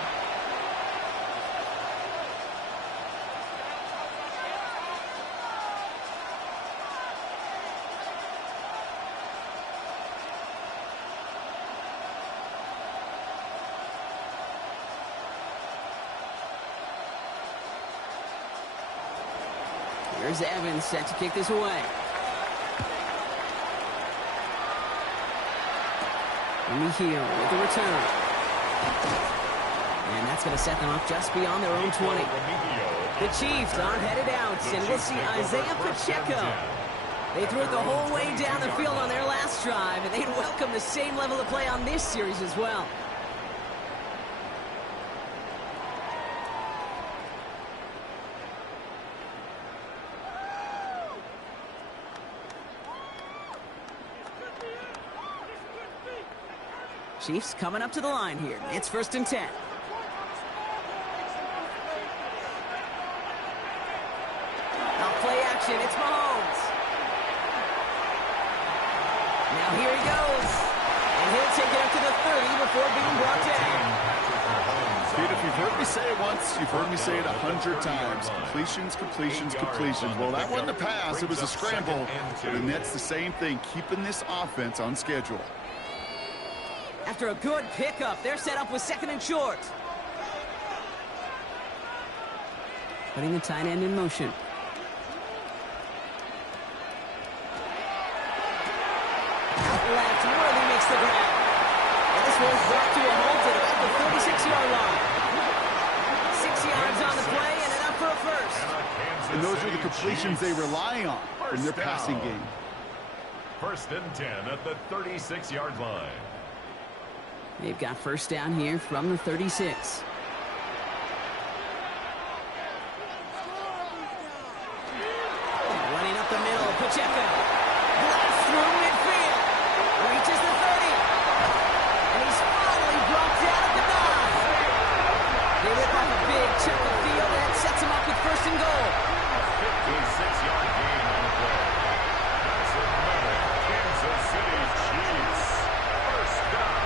Here's Evans set to kick this away. Heel with the return. And that's going to set them up just beyond their own 20. The Chiefs are headed out, and we'll see Isaiah Pacheco. They threw it the whole way down the field on their last drive, and they'd welcome the same level of play on this series as well. Chiefs coming up to the line here. It's 1st and 10. Now play action. It's Mahomes. Now here he goes. And he'll take it up to the 30 before being brought down. Pete, if you've heard me say it once, you've heard me say it 100 times. Completions, completions, completions. Well, that wasn't a pass. It was a scramble. And that's the same thing, keeping this offense on schedule. After a good pickup, they're set up with 2nd and short. Putting the tight end in motion. Out left, Worthy makes the grab. And this one's brought to a halt at about the 36-yard line. 6 yards on the play and enough for a first. And those are the completions they rely on in their passing game. 1st and 10 at the 36-yard line. They've got 1st down here from the 36. Running up the middle, Pacheco. Blast through midfield. Reaches the 30. And he's finally brought down at the 9. They rip off a big chunk of field, and that sets him up with 1st and goal. 56-yard gain on the play. That's another Kansas City Chiefs. 1st down.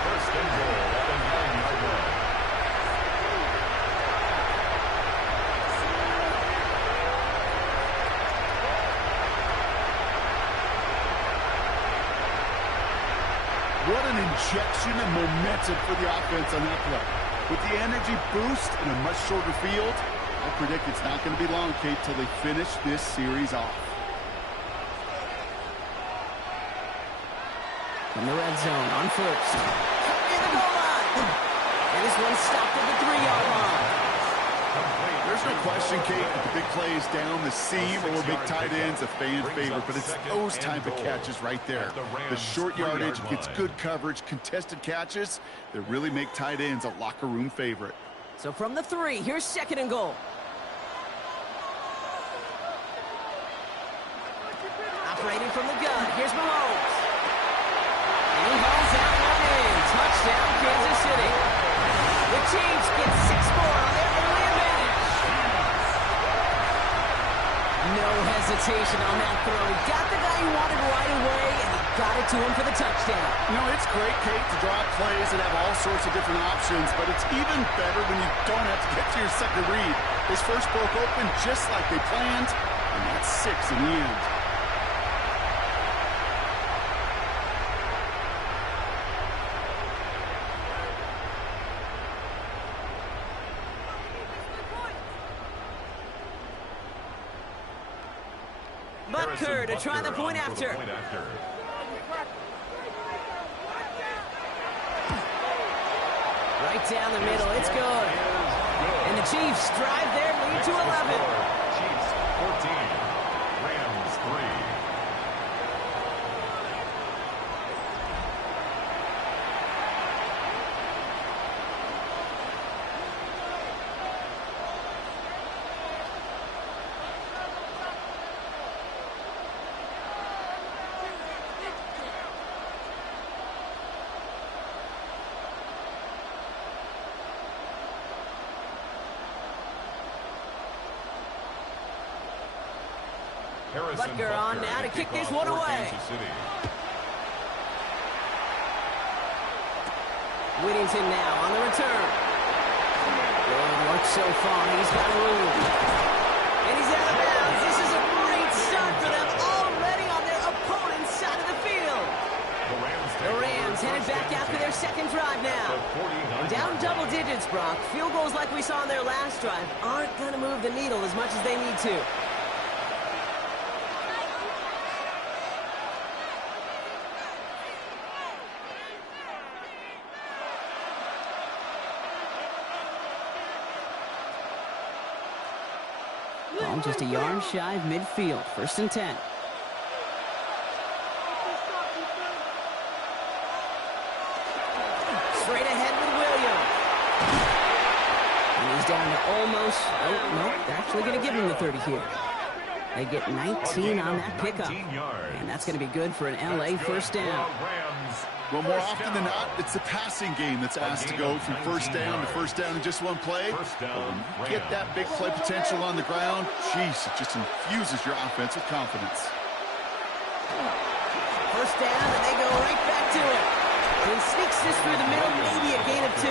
1st and goal at the 9-yard line. What an injection and momentum for the offense on that play. With the energy boost in a much shorter field, I predict it's not going to be long, Kate, till they finish this series off. From the red zone on 1st. In the goal line. And this one stopped at the 3-yard line. There's no question, Kate, that the big plays down the seam or big tight ends a fan favorite, but it's those type of catches right there. The short yardage gets good coverage, contested catches that really make tight ends a locker room favorite. So from the 3, here's 2nd and goal. Operating from the gun, here's Mahomes. And he hauls that one in. Touchdown, Kansas City. The Chiefs get 6 more on their early advantage. No hesitation on that throw. He got the guy he wanted right away, and he got it to him for the touchdown. You know, it's great, Kate, to draw plays and have all sorts of different options, but it's even better when you don't have to get to your second read. His first broke open just like they planned, and that's 6 in the end. Butker to try the point after. Right down the middle, it's good. And the Chiefs drive their lead to 11. Chiefs 14, Rams 3. Butker on now to kick this one away. Whittington now on the return. Good work so far. He's got room. And he's out of bounds. This is a great start for them already on their opponent's side of the field. The Rams headed back after their second drive now. Down double digits, Brock. Field goals like we saw on their last drive aren't going to move the needle as much as they need to. Ball just a yard shy of midfield. 1st and 10. Straight ahead with Williams. And he's down to almost... Oh, no, they're actually going to give him the 30 here. They get 19 on that pickup. And that's going to be good for an LA first down. Well, more often than not, it's the passing game that's asked to go from first down to first down in just one play. Get that big play potential on the ground. Jeez, it just infuses your offense with confidence. First down, and they go right back to it. He sneaks this through the middle, maybe a gain of 2.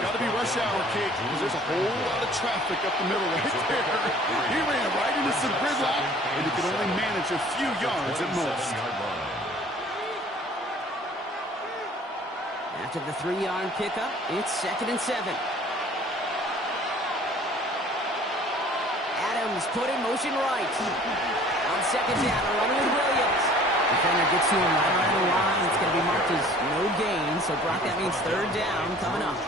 Got to be rush hour, Kate, because there's a whole lot of traffic up the middle right there. He ran right into some gridlock, and he could only manage a few yards at most. After the 3-yard pickup, it's 2nd and 7. Adams put in motion right. On 2nd down, a run with Williams. Defender gets to him right around the line. It's going to be marked as no gain. So, Brock, that means 3rd down coming up.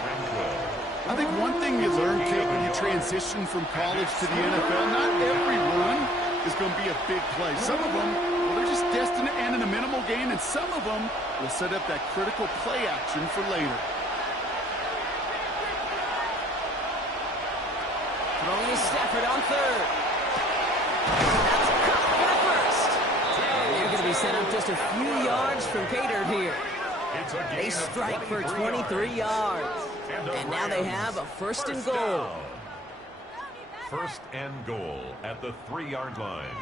I think one thing you learn, Kate, when you transition from college to the NFL, not every run is going to be a big play. Some of them, well, they're just destined to end in a minimal gain, and some of them will set up that critical play action for later. Throwing is Stafford on 3rd. That's caught for the 1st. They're going to be set up just a few yards from Cater here. They strike for 23 yards. And now they have a 1st and goal. 1st and goal at the 3-yard line.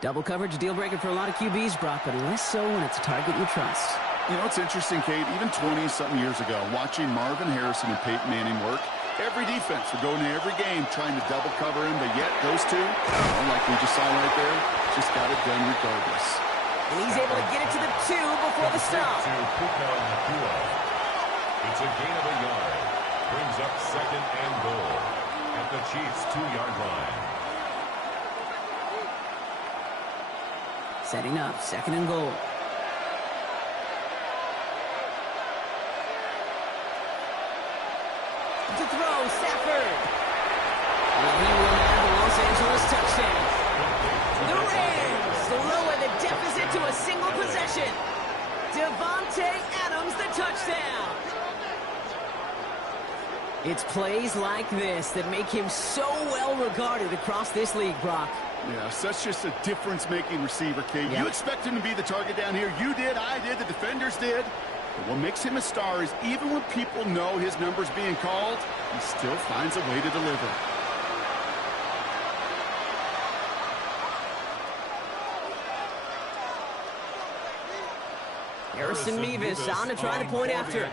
Double coverage, deal breaker for a lot of QBs, Brock, but less so when it's a target you trust. You know, it's interesting, Kate, even 20-something years ago, watching Marvin Harrison and Peyton Manning work, every defense would go into every game trying to double cover him, but yet those two, like we just saw right there, just got it done regardless. And he's able to get it to the 2 before the stop. It's a gain of a yard. Brings up 2nd and goal at the Chiefs' 2-yard line. Setting up 2nd and goal. To throw, Stafford. And he will have the Los Angeles touchdown. The Rams lower the deficit to a single possession. Devontae Adams, the touchdown. It's plays like this that make him so well regarded across this league, Brock. Yeah, such just a difference-making receiver, Kate. Yep. You expect him to be the target down here. You did, I did, the defenders did. But what makes him a star is even when people know his number's being called, he still finds a way to deliver. Harrison Mevis on to try the point after.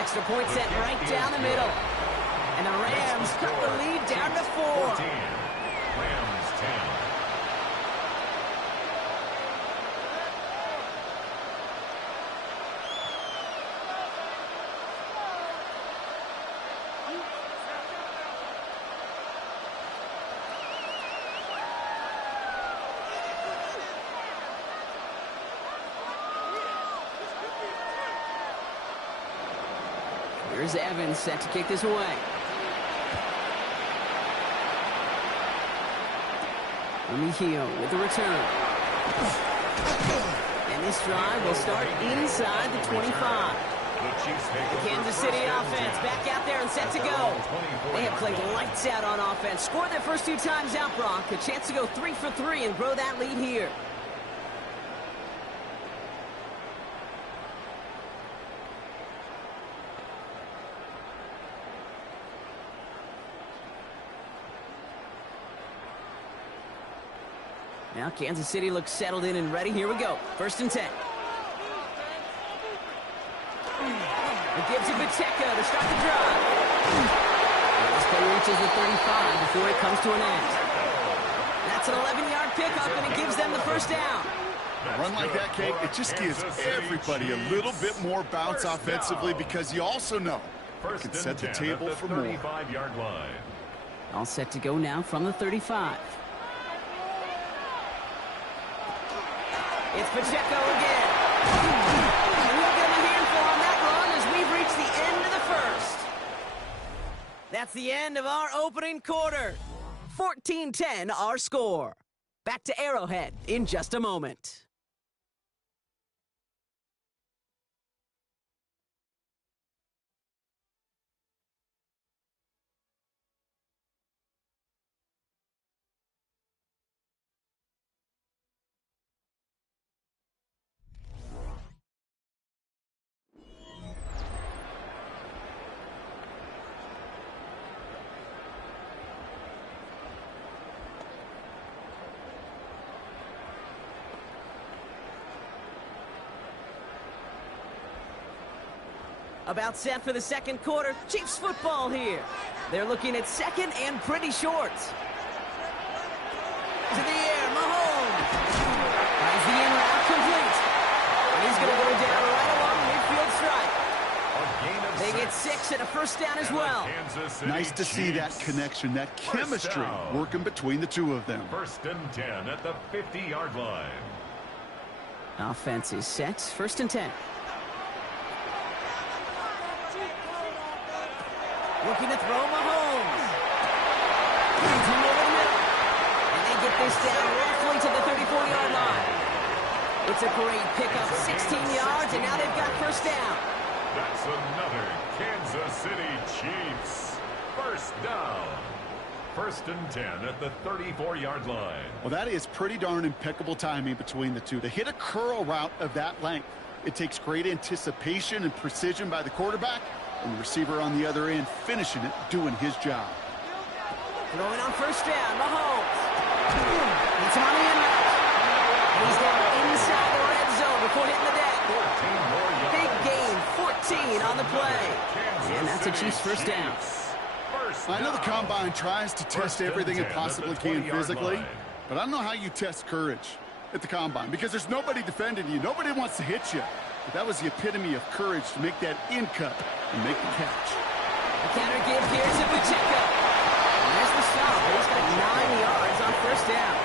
Extra point set right down the middle. And the Rams cut the lead down to 4. 14. Rams 10. Here's Evans set to kick this away. Mejio with the return. And this drive will start inside the 25. The Kansas City offense back out there and set to go. They have played lights out on offense. Scored their first 2 times out, Brock. A chance to go 3 for 3 and grow that lead here. Now Kansas City looks settled in and ready. Here we go. 1st and 10. It gives it Pacheco to start the drive. This play reaches the 35 before it comes to an end. That's an 11-yard pickup, and it gives them the 1st down. A run like that, Kate, it just gives everybody a little bit more bounce offensively because you also know it can set the table for more. 35-yard line. All set to go now from the 35. It's Pacheco again. And we'll get a handful on that run as we've reached the end of the 1st. That's the end of our opening quarter. 14-10 our score. Back to Arrowhead in just a moment. About set for the 2nd quarter. Chiefs football here. They're looking at 2nd and pretty short. To the air, Mahomes. Finds the in route complete. And he's going to go down right along midfield stripe. They get 6 and a 1st down as well. Nice to see that connection, that chemistry working between the two of them. 1st and 10 at the 50-yard line. Offense is set. 1st and 10. Looking to throw Mahomes. Leads him over the middle. And they get this down roughly to the 34-yard line. It's a great pickup, 16 yards, and now they've got 1st down. That's another Kansas City Chiefs 1st down. 1st and 10 at the 34-yard line. Well, that is pretty darn impeccable timing between the two. To hit a curl route of that length, it takes great anticipation and precision by the quarterback, and the receiver on the other end finishing it, doing his job. Throwing on 1st down, Mahomes. It's on the end. He's down inside the red zone before hitting the deck. Big gain, 14 on the play. And that's a Chiefs 1st down. I know the Combine tries to test everything it possibly can physically, but I don't know how you test courage at the Combine because there's nobody defending you. Nobody wants to hit you. But that was the epitome of courage to make that in cut and make the catch. The counter give here to Pacheco. And there's the stop. He's got 9 yards on 1st down.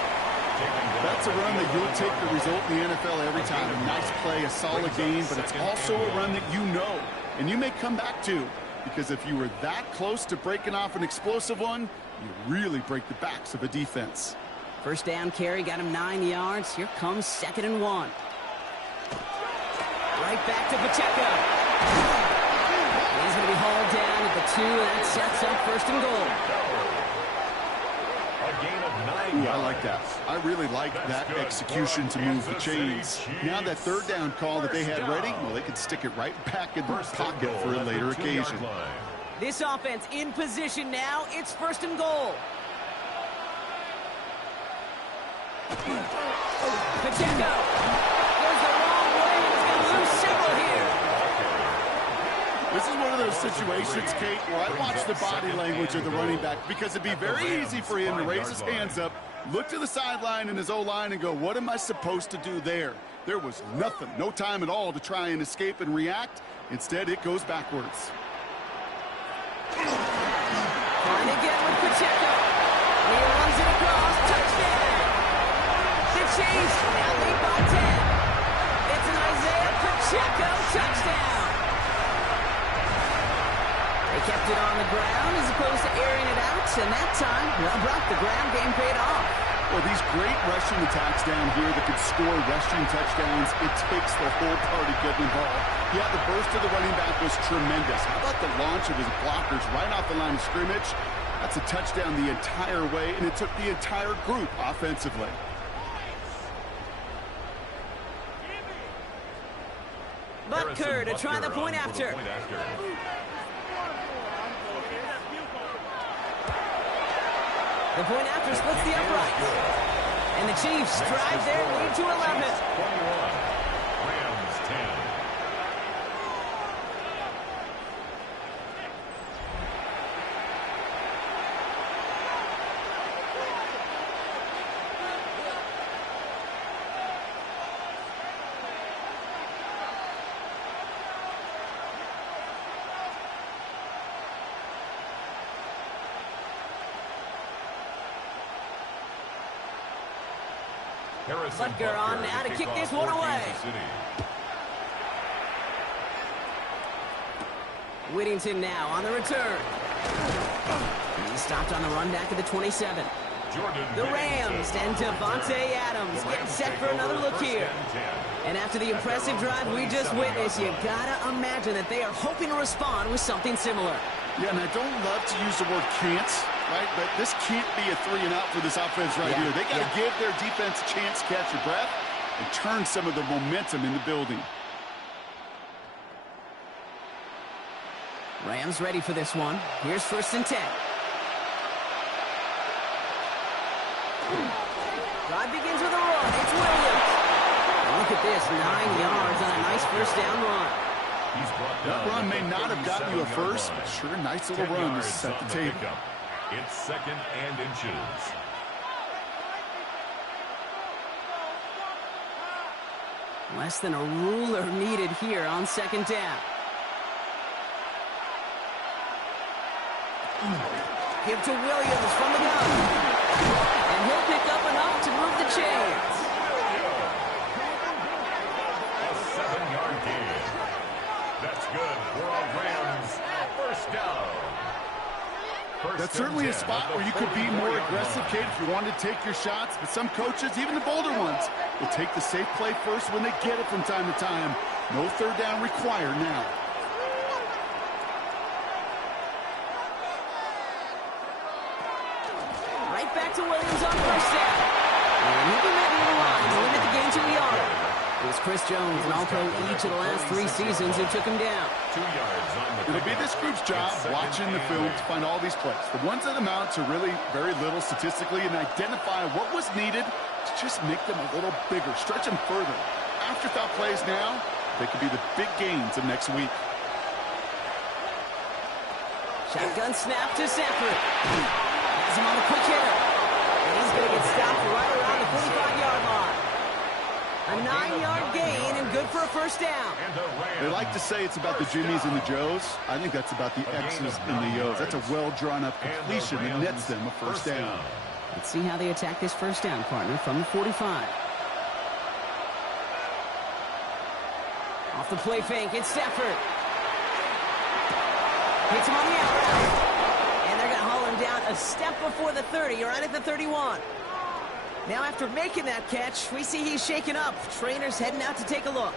That's a run that you'll take the result in the NFL every time. A nice play, a solid gain, but it's also a run that you know and you may come back to, because if you were that close to breaking off an explosive one, you really break the backs of a defense. 1st down carry got him 9 yards. Here comes 2nd and 1. Right back to Pacheco. He's going to be hauled down at the 2, and that sets up 1st and goal. A gain of 9 Ooh, yards. I like that. I really like that execution to move the chains. Now that 3rd down call that they had ready, well, they could stick it right back in the pocket for a later occasion. This offense in position now. It's 1st and goal. Pacheco goes the wrong way. He's going to lose several here. This is one of those situations, Kate, where I watch the body language of the running back because it'd be very easy for him to raise his hands up, look to the sideline in his O-line and go, what am I supposed to do there? There was nothing, no time at all to try and escape and react. Instead, it goes backwards. Trying again with Pacheco. He runs it across. Touchdown. The Chiefs now lead by 10. It's an Isaiah Pacheco touchdown. They kept it on the ground as opposed to airing it out, and that time, well, Brock, the ground game paid off. Well, these great rushing attacks down here that could score rushing touchdowns, it takes the whole party getting involved. Yeah, the burst of the running back was tremendous. How about the launch of his blockers right off the line of scrimmage? That's a touchdown the entire way, and it took the entire group offensively. Butker to try the point after. The point after splits the uprights. And the Chiefs drive their lead to 11. Chiefs 21, Rams 10. Butker on now to kick this one away. Whittington now on the return. He stopped on the run back at the 27. The Rams and Devontae Adams getting set for another look here. And after the impressive drive we just witnessed, you gotta imagine that they are hoping to respond with something similar. Yeah, and I don't love to use the word can't, right? But this can't be a 3-and-out for this offense right here. They got to give their defense a chance to catch their breath and turn some of the momentum in the building. Rams ready for this one. Here's 1st and 10. Drive begins with a run. It's Williams. And look at this, 9 yards on a nice 1st down run. That run may not have gotten you a first, but sure, nice little run to set the table. It's 2nd and inches. Less than a ruler needed here on 2nd down. Give to Williams from the gun. And he'll pick up enough to move the chains. A 7-yard gain. That's good for a Rams 1st down. That's certainly a spot where you could be more aggressive, Kate, if you wanted to take your shots. But some coaches, even the bolder ones, will take the safe play first when they get it from time to time. No 3rd down required now. Right back to Williams on 1st down. And he'll be met near the line to limit the gain to a yard. It was Chris Jones, an All-Pro each of the last 3 seasons, who took him down. 2 yards on the It'll be this group's job watching the film to find all these plays. The ones that amount to really very little statistically and identify what was needed to just make them a little bigger, stretch them further. Afterthought plays now, they could be the big gains of next week. Shotgun snap to Sanford. Has him on the quick hitter. And he's going to get stopped right around the 45-yard line. A 9-yard gain and good for a 1st down. They like to say it's about the Jimmies and the Joes. I think that's about the X's and the O's. That's a well-drawn-up completion that nets them a 1st down. Let's see how they attack this 1st down, partner, from the 45. Off the play fake, it's Stafford. Hits him on the out route. And they're going to haul him down a step before the 30, right at the 31. Now after making that catch, we see he's shaken up. Trainer's heading out to take a look.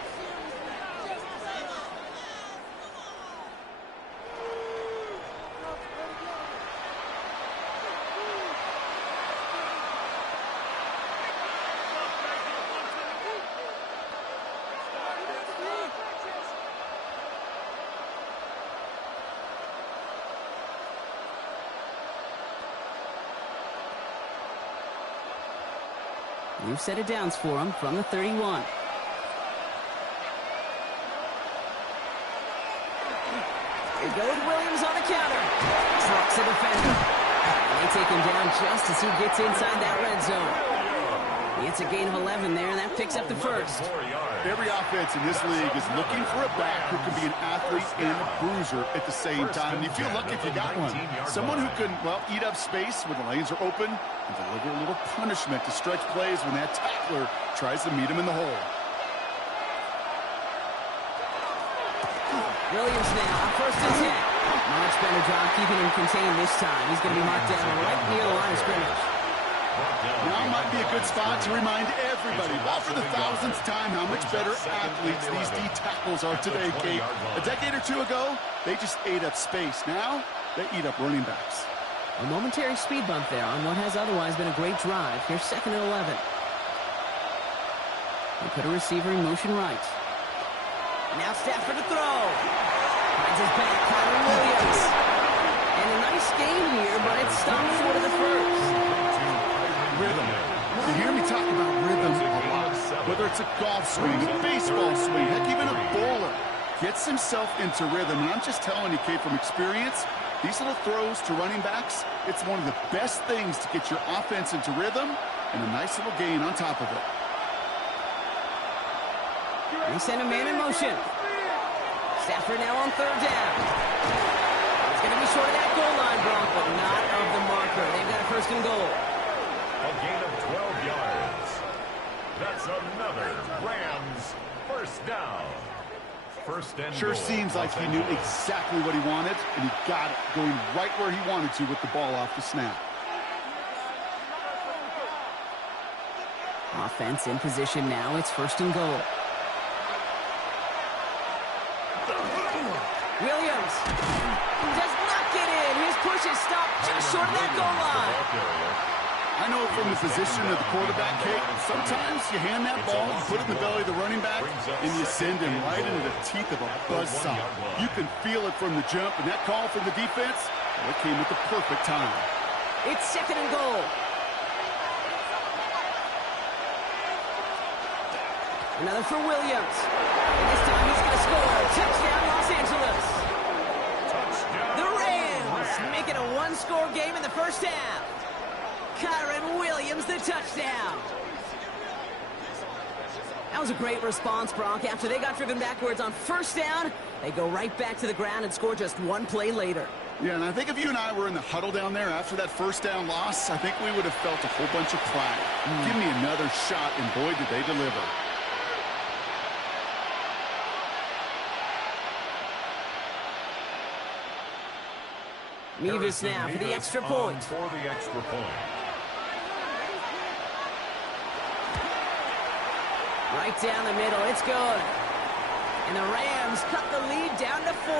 New set of downs for him from the 31. Here goes Williams on the counter. Trucks a defender. And they take him down just as he gets inside that red zone. It's a gain of 11 there, and that picks up the 1st. Every offense in this league is looking for a back who can be an athlete and a bruiser at the same time. And you feel lucky if you got one. Someone who can, well, eat up space when the lanes are open and deliver a little punishment to stretch plays when that tackler tries to meet him in the hole. Williams now on 1st and 10. Much better job keeping him contained this time. He's going to be marked down right near the line of scrimmage. Now might be a good spot to remind everybody, well, for the 1000th time, how much better athletes these D tackles are today, Kate. A decade or 2 ago, they just ate up space. Now, they eat up running backs. A momentary speed bump there on what has otherwise been a great drive. Here's 2nd and 11. They put a receiver in motion right. Now Stafford to throw. Finds his back, Kyron Williams. And a nice game here, but it's stopped short of the 1st. Rhythm. You hear me talk about rhythm a lot. Whether it's a golf swing, a baseball swing, heck, even a bowler gets himself into rhythm. And I'm just telling you, Kate, from experience, these little throws to running backs, it's one of the best things to get your offense into rhythm and a nice little gain on top of it. They send a man in motion. Stafford now on third down. He's going to be short of that goal line, Bronk, but not of the marker. They've got a first and goal. A gain of 12 yards. That's another Rams first down. First and Sure goal. seems like he knew exactly what he wanted, and he got it, going right where he wanted to with the ball off the snap. Offense in position now. It's first and goal. Williams does not get in. His push is stopped just short of that goal line. I know from the position of the quarterback, Kate, sometimes you hand that ball, put it in the belly of the running back, and you send him right into the teeth of a buzzsaw. You can feel it from the jump, and that call from the defense, it came at the perfect time. It's second and goal. Another for Williams. And this time he's going to score. Touchdown, Los Angeles. The Rams make it a one-score game in the first half. Kyren Williams, the touchdown. That was a great response, Brock. After they got driven backwards on first down, they go right back to the ground and score just one play later. Yeah, and I think if you and I were in the huddle down there after that first down loss, I think we would have felt a whole bunch of pride. Give me another shot, and boy, did they deliver. Mevis now for the extra point. For the extra point. Right down the middle, it's good. And the Rams cut the lead down to 4.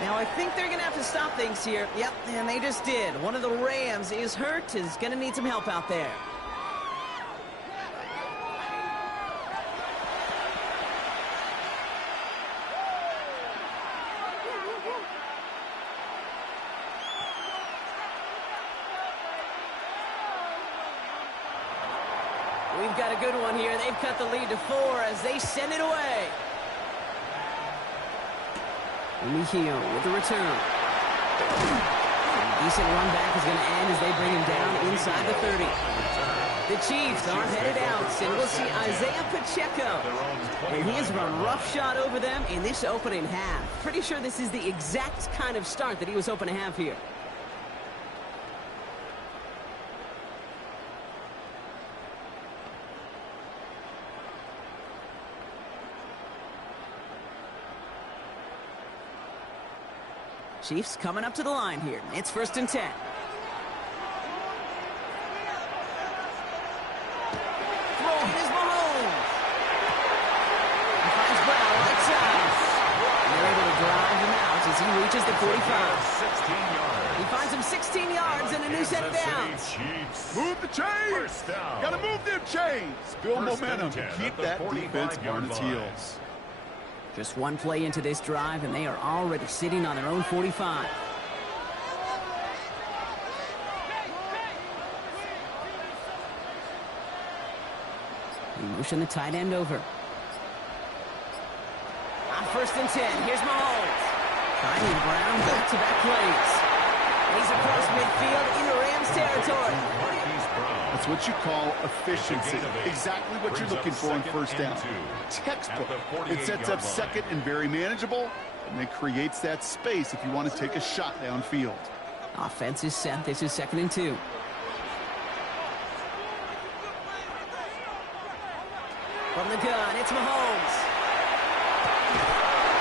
Now I think they're going to have to stop things here. Yep, and they just did. One of the Rams is hurt, is going to need some help out there. We've got a good one here. They've cut the lead to 4 as they send it away. Mejia with the return. A decent run back is going to end as they bring him down inside the 30. The Chiefs are headed out, and we'll see Isaiah Pacheco. And he has run roughshod over them in this opening half. Pretty sure this is the exact kind of start that he was hoping to have here. Chiefs coming up to the line here. It's first and 10. Throw is Mahomes. He finds Brown right side. And they're able to drive him out as he reaches the 45. 16 yards. He finds him 16 yards and a new set of downs. Move the chains! First down. Got to move them chains! Build First momentum and 10 and keep at the that defense 45-yard on its line. heels. Just one play into this drive, and they are already sitting on their own 45. They motion the tight end over. On first and 10, here's Mahomes. Finding Brown back-to-back plays. And he's across midfield into Rams territory. That's what you call efficiency. Exactly what you're looking for on first down. Textbook. It sets up second and very manageable, and it creates that space if you want to take a shot downfield. Offense is set. This is second and 2. From the gun, it's Mahomes.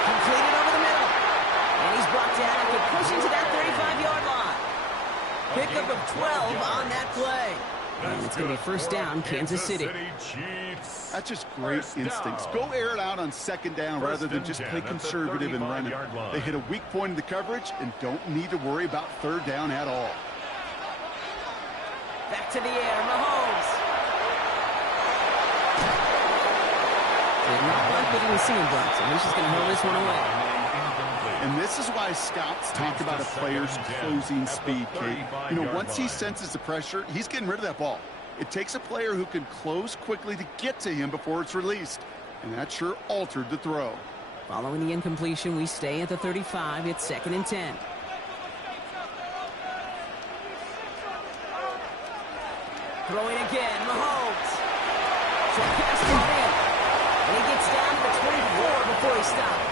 Completed over the middle. And he's brought down after pushing to that 35-yard line. Pickup of 12 on that play. And it's going to be first down, Kansas City. Chiefs. That's just great instincts. Go air it out on second down rather than just play conservative and run it. They hit a weak point in the coverage and don't need to worry about third down at all. Back to the air, Mahomes. Did not like what he was seeing, Brock, so he's just going to hold this one away. And this is why scouts talk about a player's closing speed, Kate. You know, once he senses the pressure, he's getting rid of that ball. It takes a player who can close quickly to get to him before it's released, and that sure altered the throw. Following the incompletion, we stay at the 35. It's 2nd and 10. Throwing again, Mahomes. Short pass brought in. And he gets down to the 24 before he stopped.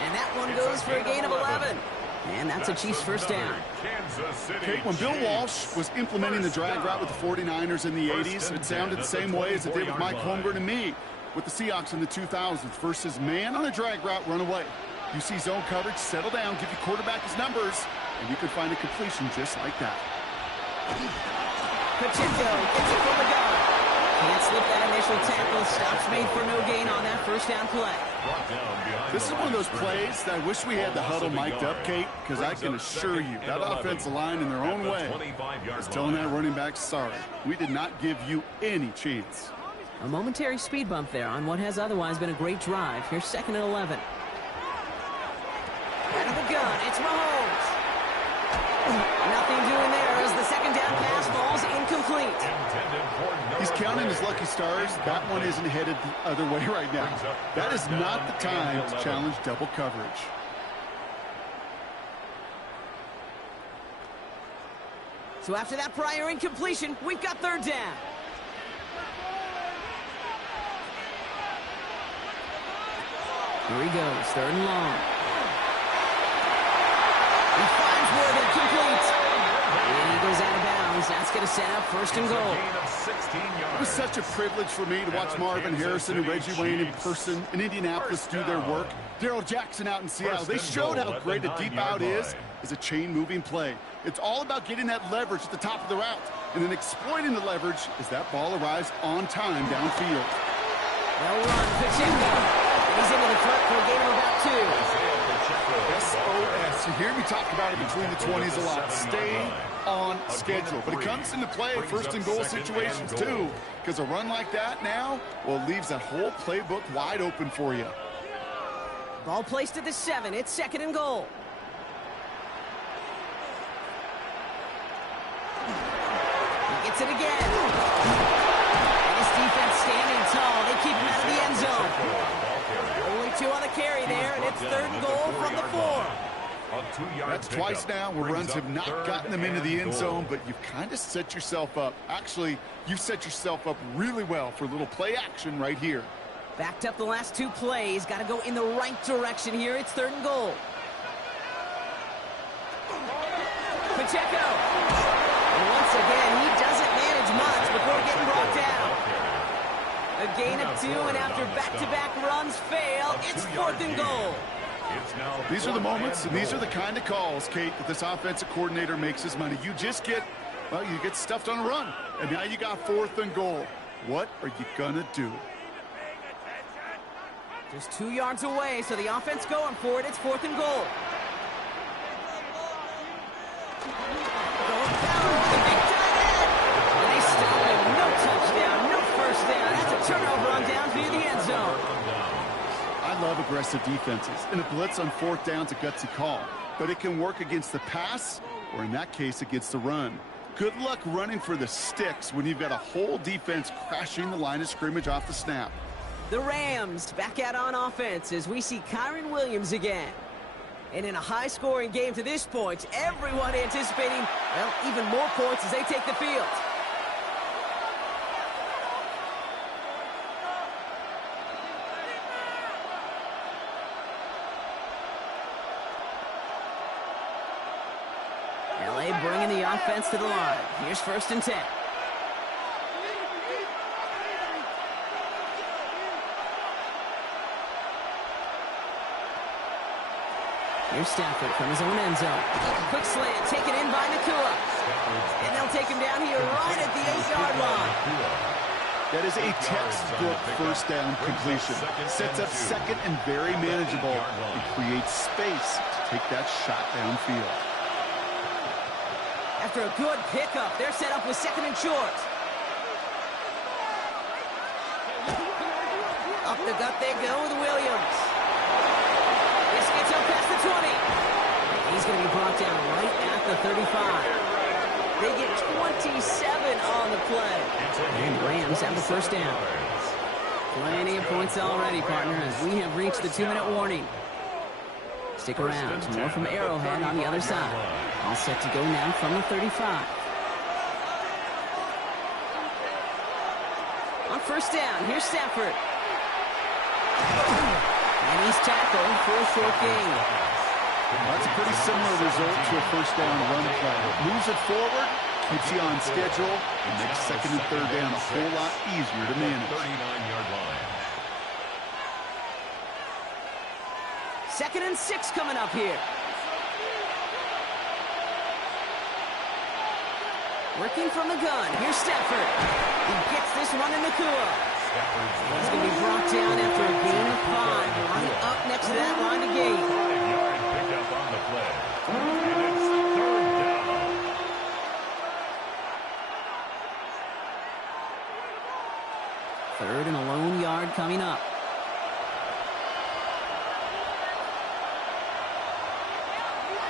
And that one goes for a gain of 11. And that's a Chiefs first down. Okay, when Bill Walsh was implementing the drag route with the 49ers in the 80s, it sounded the same way as it did with Mike Holmgren and me with the Seahawks in the 2000s. Versus man on a drag route, run away. You see zone coverage, settle down, give your quarterback his numbers, and you could find a completion just like that. Pacheco gets it from the gun. Can't slip that initial tackle. Stops made for no gain on that first down play. This is one of those plays that I wish we had the huddle mic'd up, Kate, because I can assure you that offensive line in their own way is telling that running back, sorry, we did not give you any chance. A momentary speed bump there on what has otherwise been a great drive. Here's 2nd and 11. Out of the gun, it's Mahomes. Nothing doing there as the second down pass falls incomplete. He's counting his lucky stars. That one isn't headed the other way right now. That is not the time to challenge double coverage. So after that prior incompletion, we've got 3rd down. Here he goes, 3rd and long. He finds Worthy, complete. And he goes out of bounds. That's going to set up 1st and goal. It was such a privilege for me to watch Marvin Harrison and Reggie Wayne in person in Indianapolis do their work. Darryl Jackson out in Seattle. They showed how great a deep out is as a chain-moving play. It's all about getting that leverage at the top of the route and then exploiting the leverage as that ball arrives on time downfield. Well run, Pacheco. He's into the front for a gain of about 2. SOS. You hear me talk about it between the 20s a lot. Stay on schedule. But it comes into play 1st and goal situations too, because a run like that now, well, it leaves that whole playbook wide open for you. Ball placed at the 7. It's 2nd and goal. He gets it again. And his defense standing tall. They keep him out of the end zone. Only 2 on the carry there, and it's 3rd and goal from the 4. That's twice now where runs have not gotten them into the end zone, but you've kind of set yourself up. Actually, you've set yourself up really well for a little play action right here. Backed up the last 2 plays. Got to go in the right direction here. It's 3rd and goal. Pacheco. And once again, he doesn't manage much before getting brought down. A gain of 2, and after back-to-back runs fail, it's 4th and goal. These are the moments, and these are the kind of calls, Kate, that this offensive coordinator makes his money. You just get, well, you get stuffed on a run, and now you got 4th and goal. What are you going to do? Just 2 yards away, so the offense going for it. It's 4th and goal. Going down with the big tight end. And they stop him. No touchdown, no first down. That's a turnover on down via the end zone. I love aggressive defenses, and a blitz on 4th down's a gutsy call. But it can work against the pass, or in that case, against the run. Good luck running for the sticks when you've got a whole defense crashing the line of scrimmage off the snap. The Rams back out on offense as we see Kyron Williams again. And in a high-scoring game to this point, everyone anticipating, well, even more points as they take the field. LA bringing the offense to the line. Here's 1st and 10. Here's Stafford from his own end zone. Quick slant taken in by Nakua. And they'll take him down here right at the 8-yard line. That is a textbook 1st down completion. Sets up 2nd and very manageable and creates space to take that shot downfield. After a good pickup, they're set up with 2nd and short. Up the gut they go with Williams. This gets up past the 20. He's going to be brought down right at the 35. They get 27 on the play. And the Rams have the first down. Plenty of points already, partner, as we have reached the 2-minute warning. Stick around. More from Arrowhead on the other side. All set to go now from the 35. On first down, here's Stafford. And he's tackled for a short gain. That's a pretty similar result to a first down run play. Moves it forward, keeps you on schedule, and makes second and third down a whole lot easier to manage. 39-yard line. Second and 6 coming up here. Working from the gun. Here's Stafford. He gets this one in the Nakua. He's going to be brought down after a gain of 5. Right up next to that line of gain. 5-yard pickup on the play. And it's third down. Third and a lone yard coming up.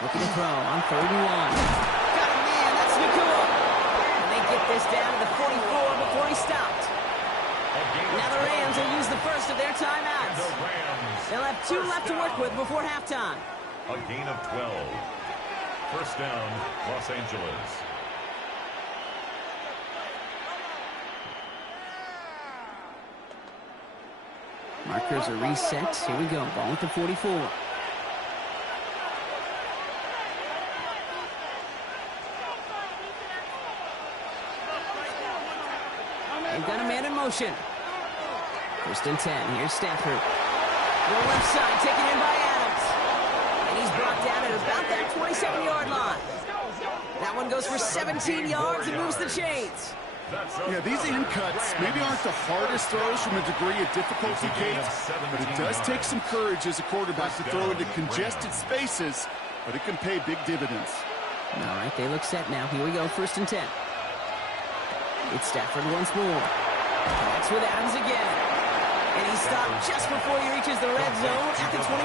Looking to throw on 3rd and 1. Got a man, that's Nakua. And they get this down to the 44 before he stopped. Now the Rams will use the first of their timeouts. They'll have 2 left to work with before halftime. A gain of 12. First down, Los Angeles. Markers are reset. Here we go. Ball at the 44. They've got a man in motion. First and 10. Here's Stafford. The left side taken in by Adams. And he's brought down at about that 27-yard line. That one goes for 17 yards and moves the chains. Yeah, these in cuts maybe aren't the hardest throws from a degree of difficulty, Kate, but it does take some courage as a quarterback to throw into congested spaces, but it can pay big dividends. All right, they look set now. Here we go, first and 10. It's Stafford once more. That's with Adams again. And he stopped just before he reaches the red zone at the 21.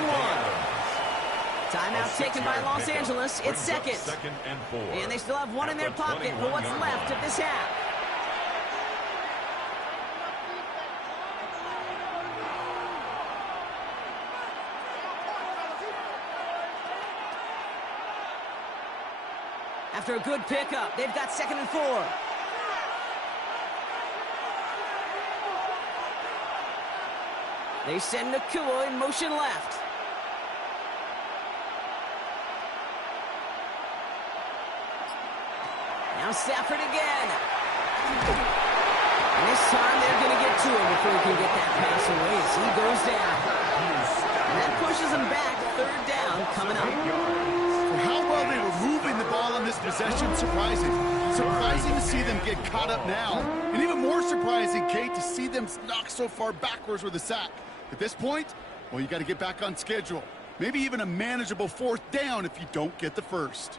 Timeout taken by Los Angeles. It's second. And 4. And they still have one in their pocket for what's left of this half. After a good pickup, they've got 2nd and 4. They send Nakua in motion left. Now Stafford again. And this time they're going to get to him before he can get that pass away as he goes down. And that pushes him back. 3rd down coming up. For how well they were moving the ball in this possession, surprising. Surprising to see them get caught up now. And even more surprising, Kate, to see them knock so far backwards with a sack. At this point, well, you got to get back on schedule. Maybe even a manageable 4th down if you don't get the first.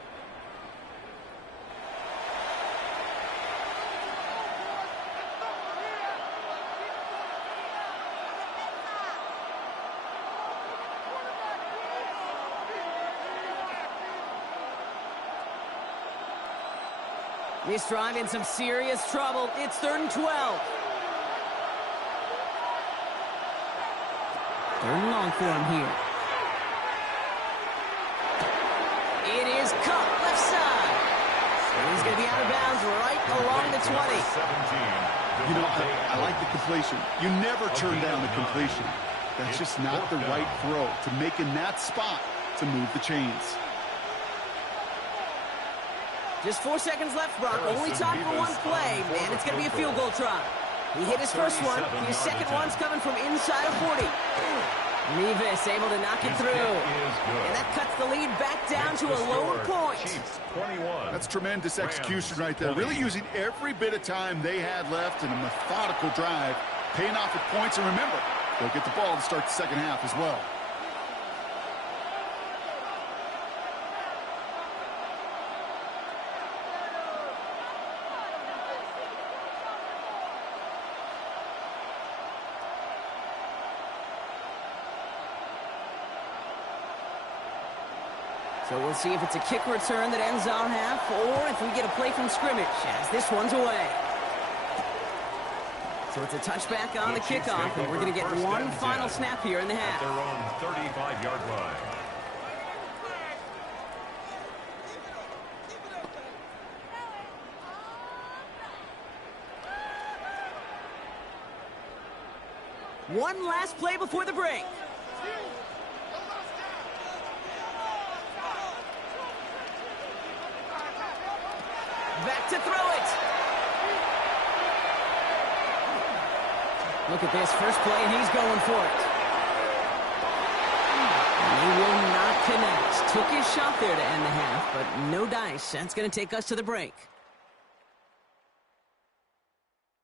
This drive in some serious trouble. It's 3rd and 12. 3rd and long for him here. It is cut left side. And he's going to be out of bounds right along the 20. You know, I like the completion. You never turn down a completion. That's just not the right throw to make in that spot to move the chains. Just 4 seconds left, Brock. Only time for one play, and it's going to be a field goal try. He hit his first one. His second one's coming from inside of 40. Revis able to knock it through. And that cuts the lead back down to a lone point. That's tremendous execution right there. Really using every bit of time they had left in a methodical drive, paying off with points. And remember, they'll get the ball to start the second half as well. So So we'll see if it's a kick return that ends our half, or if we get a play from scrimmage as this one's away. So it's a touchback on the kickoff, and we're going to get one final snap here in the half. At their own 35-yard line. One last play before the break. Back to throw it. Look at this first play, and he's going for it. And he will not connect. Took his shot there to end the half, but no dice. That's going to take us to the break.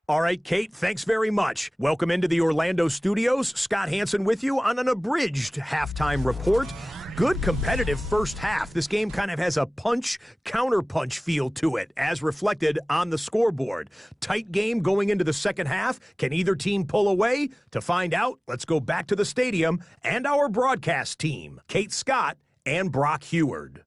All right, Kate, thanks very much. Welcome into the Orlando studios. Scott Hansen with you on an abridged halftime report. Good competitive first half. This game kind of has a punch-counterpunch feel to it, as reflected on the scoreboard. Tight game going into the second half. Can either team pull away? To find out, let's go back to the stadium and our broadcast team, Kate Scott and Brock Heward.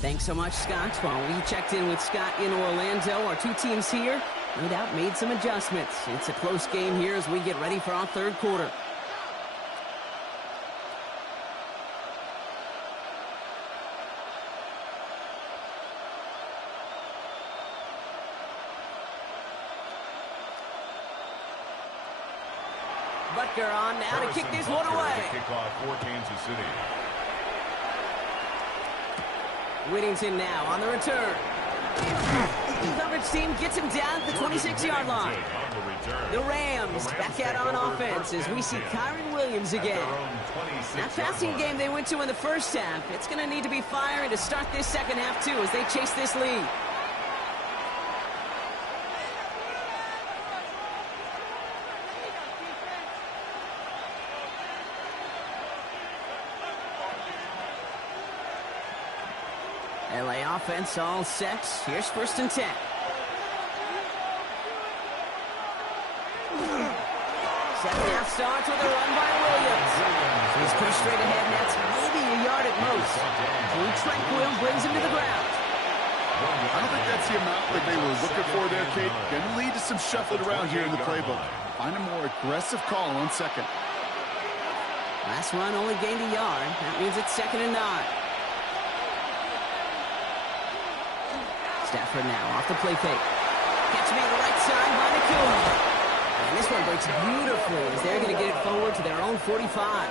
Thanks so much, Scott. While we checked in with Scott in Orlando, our two teams here, no doubt, made some adjustments. It's a close game here as we get ready for our third quarter. Butker on now to kick this one away. Kickoff for Kansas City. Whittington now on the return. The coverage team gets him down at the 26-yard line. The Rams back out on offense as we see Kyron Williams again. That passing game they went to in the first half, it's going to need to be firing to start this second half too as they chase this lead. LA offense all set. Here's 1st and 10. Second half starts with a run by Williams. He's pushed straight ahead, and that's maybe a yard at most. Drew Tranquil brings him to the ground. I don't think that's the amount that they were looking for there, Kate. Going to lead to some shuffling around here in the playbook. Find a more aggressive call on second. Last run only gained a yard. That means it's 2nd and 9. Stafford now off the play fake. Catch me on the right side by Nakua. And this one breaks beautifully as they're going to get it forward to their own 45.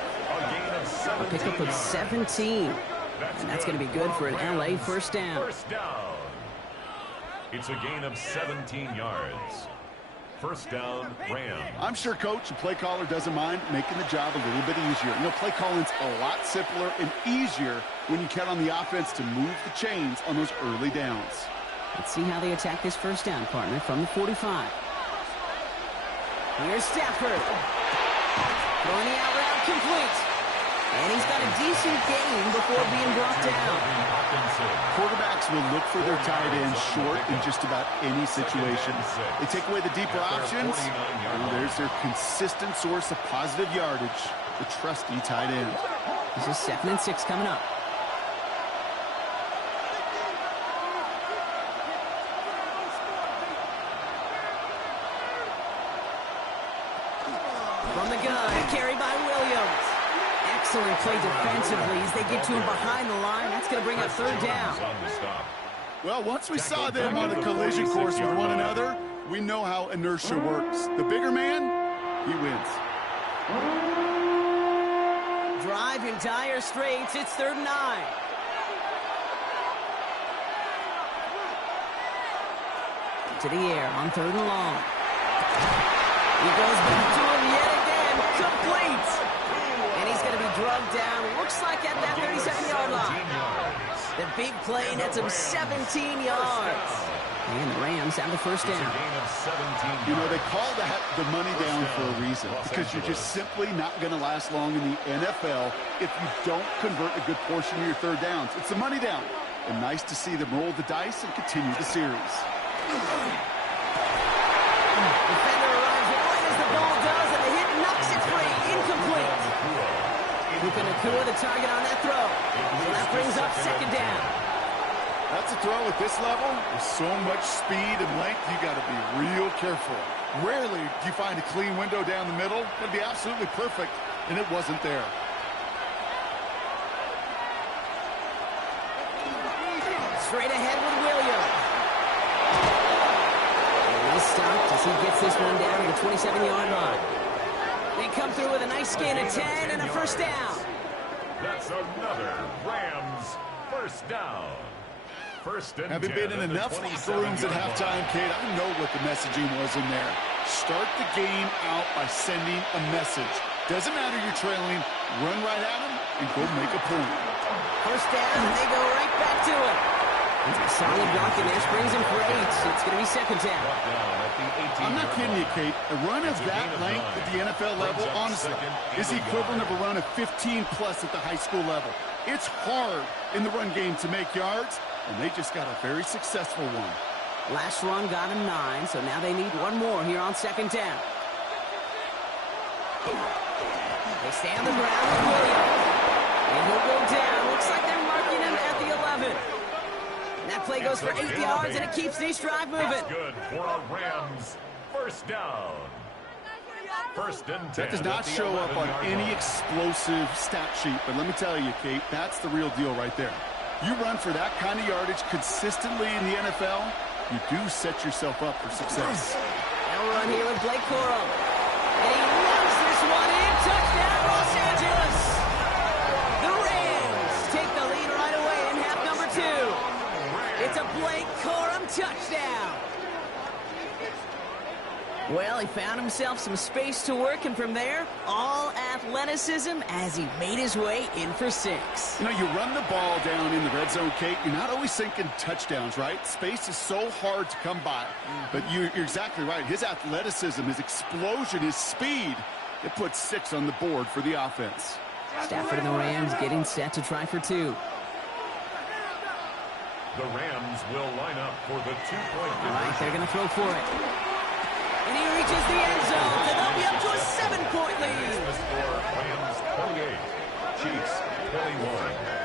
A pickup of 17. And that's going to be good for an LA first down. First down. It's a gain of 17 yards. First down, Rams. I'm sure coach and play caller doesn't mind making the job a little bit easier. You know, play calling's a lot simpler and easier when you count on the offense to move the chains on those early downs. Let's see how they attack this first down, partner, from the 45. Here's Stafford. Throwing the out route complete. And he's got a decent gain before being brought down. Quarterbacks will look for their tight ends short in just about any situation. They take away the deeper options, and there's their consistent source of positive yardage, the trusty tight end. This is 2nd and 6 coming up. From the gun, carried by Williams. Excellent play defensively as they get to him behind the line. That's going to bring up 3rd down. Well, once we saw them on a collision course with one another, we know how inertia works. The bigger man, he wins. Drive in dire straits. It's 3rd and 9. To the air on 3rd and long. He goes back to him yet again. Complete. And he's going to be drugged down. Looks like at that 37-yard line. The big play nets him 17 yards. And the Rams have the first down. You know, they call that the money down for a reason. Because you're just simply not going to last long in the NFL if you don't convert a good portion of your 3rd downs. It's the money down. and nice to see them roll the dice and continue the series. Defender arrives right as the ball does, and the hit knocks it free. Incomplete. Puka Nacua, the target on that throw. So that brings up second down. That's a throw at this level. With so much speed and length, you got to be real careful. Rarely do you find a clean window down the middle. That'd be absolutely perfect, and it wasn't there. Straight ahead with Williams. And he's stopped as he gets this one down to the 27-yard line. They come through with a nice gain of 10 and a first down. That's another Rams first down. First and 10. Having been in enough locker rooms at halftime, Kate, I know what the messaging was in there. Start the game out by sending a message. Doesn't matter you're trailing, run right at them and go make a point. First down, and they go right back to it. Solid blocking there, springs him for 8. It's going to be second down. I'm not kidding you, Kate. A run of that length at the NFL level, honestly, is the equivalent of a run of 15-plus at the high school level. It's hard in the run game to make yards, and they just got a very successful one. Last run got him 9, so now they need one more here on second down. They stay on the ground with Williams. And he'll go down. Looks like they're marking him at the 11. And that play goes for 8 yards, and it keeps this drive moving. That's good for a Rams first down. First and 10. That does not show up on any explosive stat sheet, but let me tell you, Kate, that's the real deal right there. You run for that kind of yardage consistently in the NFL, you do set yourself up for success. Now run here with Blake Corum. And he runs this one in. Touchdown, Los Angeles. The Rams take the lead right away in half number 2. It's a Blake Corum touchdown. Well, he found himself some space to work, and from there, all athleticism as he made his way in for 6. You know, you run the ball down in the red zone, Kate, you're not always thinking touchdowns, right? Space is so hard to come by. But you're exactly right. His athleticism, his explosion, his speed, it puts 6 on the board for the offense. Stafford and the Rams getting set to try for 2. The Rams will line up for the 2-point All right, they're conversion. going to throw for it. And he reaches the end zone, and they'll be up to a 7-point lead. The score, Rams 28, Chiefs 21.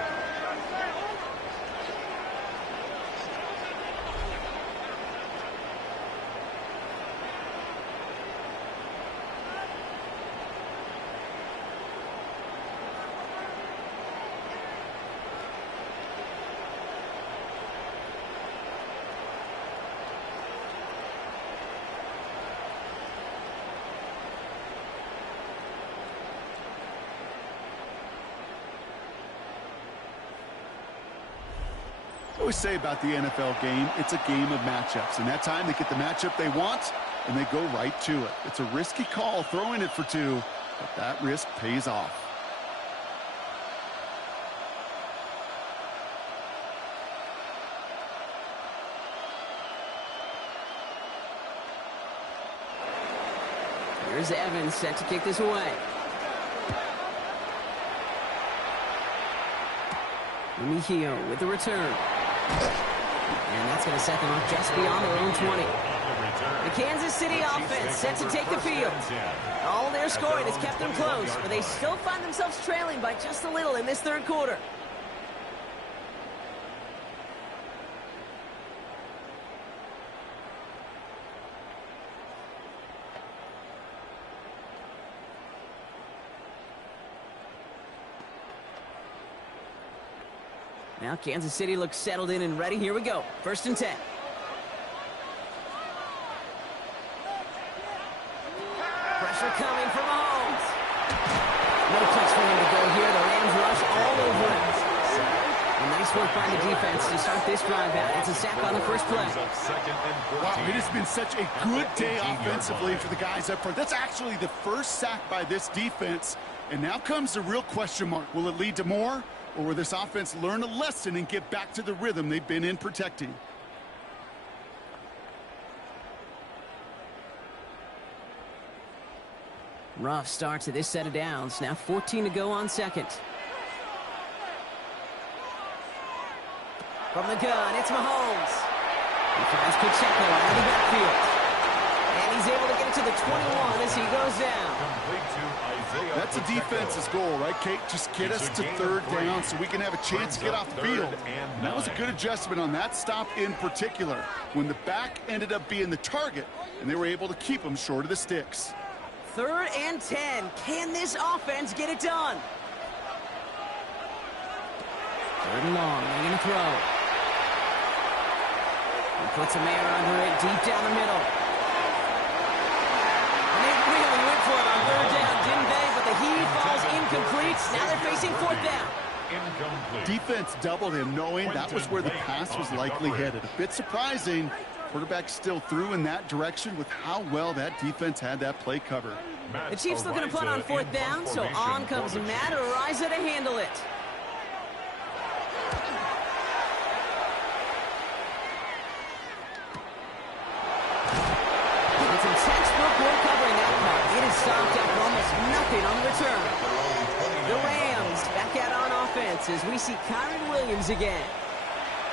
I always say about the NFL game, it's a game of matchups. And that time they get the matchup they want, and they go right to it. It's a risky call throwing it for 2, but that risk pays off. Here's Evans set to kick this away. Mejio with the return. And that's going to set them up just beyond their own 20. The Kansas City offense set to take the field. All their scoring has kept them close, but they still find themselves trailing by just a little in this third quarter. Now Kansas City looks settled in and ready. Here we go. First and 10. Pressure coming from Mahomes. No place for him to go here. The Rams rush all over him. A nice work by the defense to start this drive out. It's a sack on the first play. Wow, it has been such a good day offensively for the guys up front. That's actually the first sack by this defense. And now comes the real question mark. Will it lead to more? Or will this offense learn a lesson and get back to the rhythm they've been in protecting? Rough start to this set of downs. Now 14 to go on second. From the gun, it's Mahomes. He finds Pacheco out of the backfield. And he's able to get it to the 21 as he goes down. That's a defense's goal, right, Kate? Just get us to third down so we can have a chance to get off the field. And that was a good adjustment on that stop in particular, when the back ended up being the target, and they were able to keep him short of the sticks. 3rd and 10. Can this offense get it done? 3rd and long. They're going to throw. He puts a man under it deep down the middle. And they really went for it on 3rd down, didn't they? But the heave falls incomplete. Now they're facing 4th down. Incomplete. Defense doubled him, knowing that was where the pass was likely headed. A bit surprising. Quarterback still threw in that direction with how well that defense had that play covered. The Chiefs looking to punt on 4th down, so on comes Matt Ariza to handle it. It's in textbook work covering that part. It is stopped up for almost nothing on the return. The Rams back out on offense as we see Kyron Williams again.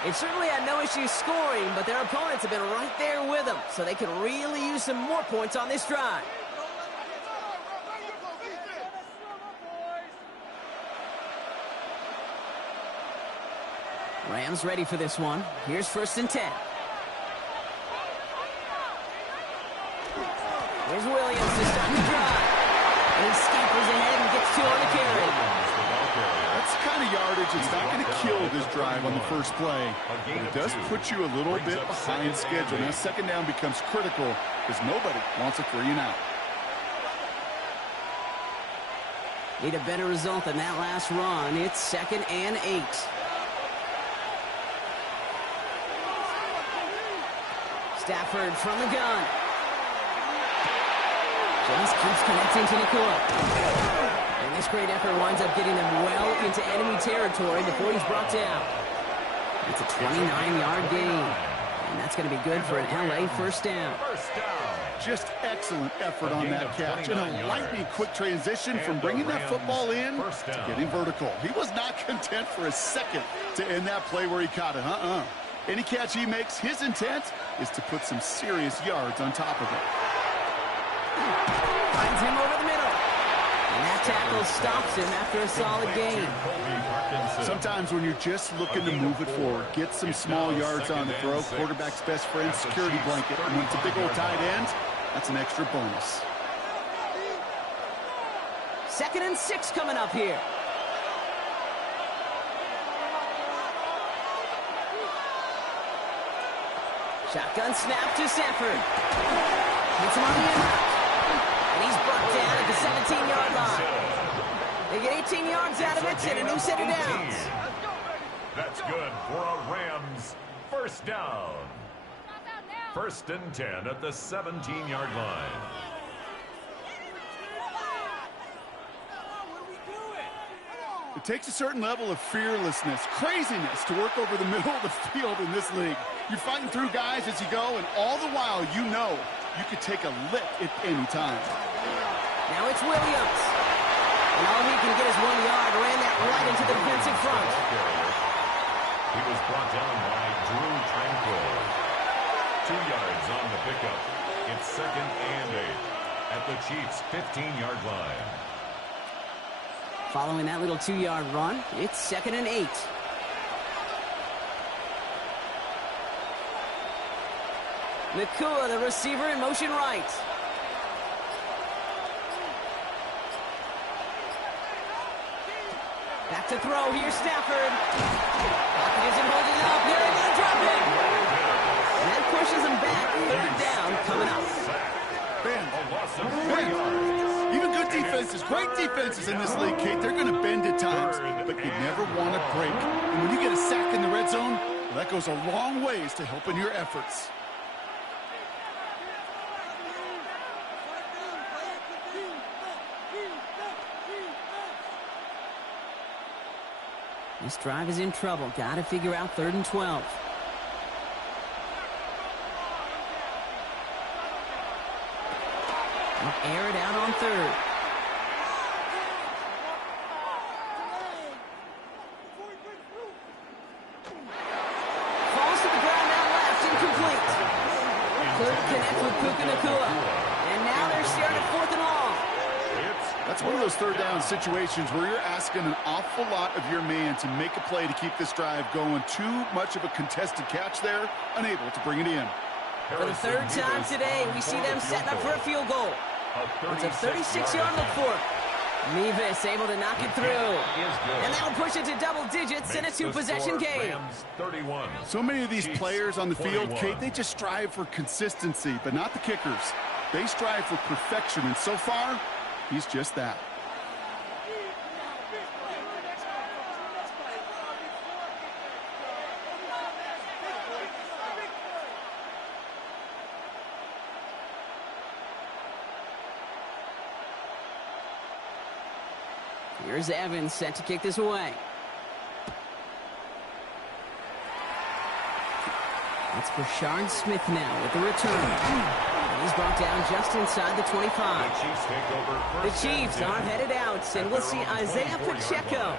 It certainly had no issue scoring, but their opponents have been right there with them, so they could really use some more points on this drive. Rams ready for this one. Here's 1st and 10. Here's Williams to start the drive. And he scampers ahead and gets 2 on the carry. That's the kind of yardage it's not going to kill this drive on the first play, but it does put you a little bit behind schedule. Now 2nd down becomes critical because nobody wants a 3 and out. Need a better result than that last run. It's 2nd and 8. Stafford from the gun. Just keeps connecting to Nakua. And this great effort winds up getting them well into enemy territory before he's brought down. It's a 29-yard gain. And that's going to be good for an LA 1st down. Just excellent effort on that catch. And a lightning quick transition from bringing that football in to getting vertical. He was not content for a second to end that play where he caught it. Any catch he makes, his intent is to put some serious yards on top of it. Finds him over the middle. And that tackle stops him after a solid gain. Sometimes when you're just looking to move it forward, get some small yards on the throw, quarterback's best friend, security blanket. And when it's a big old tight end, that's an extra bonus. 2nd and 6 coming up here. Shotgun snap to Stafford. Hits him on the end. And he's brought down at the 17-yard line. They get 18 yards out of it and a new set of downs. That's good for a Rams 1st down. 1st and 10 at the 17-yard line. It takes a certain level of fearlessness, craziness to work over the middle of the field in this league. You're fighting through guys as you go, and all the while you know you could take a lick at any time. Now it's Williams. And all he can get is 1 yard, ran that right into the defensive front. He was brought down by Drew Tranquill. 2 yards on the pickup. It's 2nd and 8 at the Chiefs' 15-yard line. Following that little 2-yard run, it's 2nd and 8. Nakua, the receiver, in motion right. Back to throw. Here's Stafford. Pocket isn't holding up. They're able to drop it. And that pushes them back. 3rd down coming up. Even good defenses, great defenses in this league, Kate, they're going to bend at times, but you never want to break. And when you get a sack in the red zone, well, that goes a long ways to helping your efforts. This drive is in trouble. Got to figure out 3rd and 12. Air it out on 3rd. That's one of those third down situations where you're asking an awful lot of your man to make a play to keep this drive going. Too much of a contested catch there, unable to bring it in. For the third time today, we see them setting up for a field goal. It's a 36-yard look for it. Mevis able to knock it through. And that'll push it to double digits in a two-possession game. So many of these players on the field, Kate, they just strive for consistency, but not the kickers. They strive for perfection, and so far, he's just that. Here's Evans set to kick this away. It's Brashard Smith now with the return. And he's brought down just inside the 25. The Chiefs are headed out, and we'll see Isaiah Pacheco.